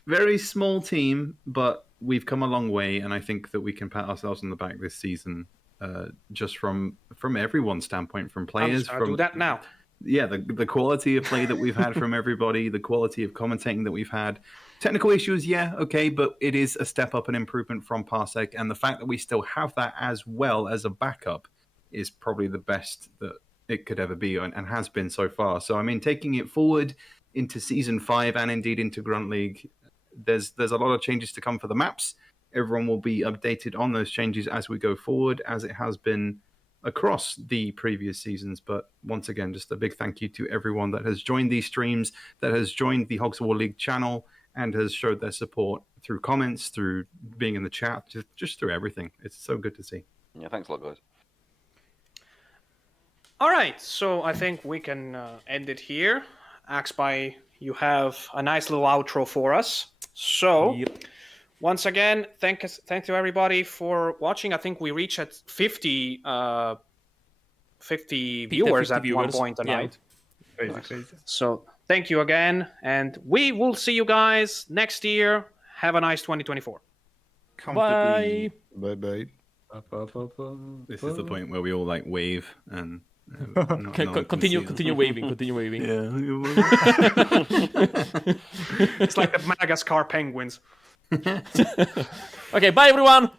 very small team, but we've come a long way, and I think that we can pat ourselves on the back this season, just from everyone's standpoint, from players. I'm do that now. Yeah, the quality of play that we've had from everybody, the quality of commentating that we've had. Technical issues, yeah, okay, but it is a step up and improvement from Parsec, and the fact that we still have that as well as a backup is probably the best that it could ever be, and has been so far. So, I mean, taking it forward into Season 5 and indeed into Grunt League, there's a lot of changes to come for the maps. Everyone will be updated on those changes as we go forward, as it has been across the previous seasons. But once again, just a big thank you to everyone that has joined these streams, that has joined the Hogs War League channel, and has showed their support through comments, through being in the chat, just through everything. It's so good to see. Yeah, thanks a lot, guys. All right, so I think we can end it here. Axby, you have a nice little outro for us. So, once again, thank you everybody for watching. I think we reached at 50 viewers at one point tonight. Yeah. Crazy. So, thank you again, and we will see you guys next year. Have a nice 2024. Bye. Bye. This is the point where we all like wave and Continue waving. Yeah. It's like the Madagascar penguins. Okay, bye everyone.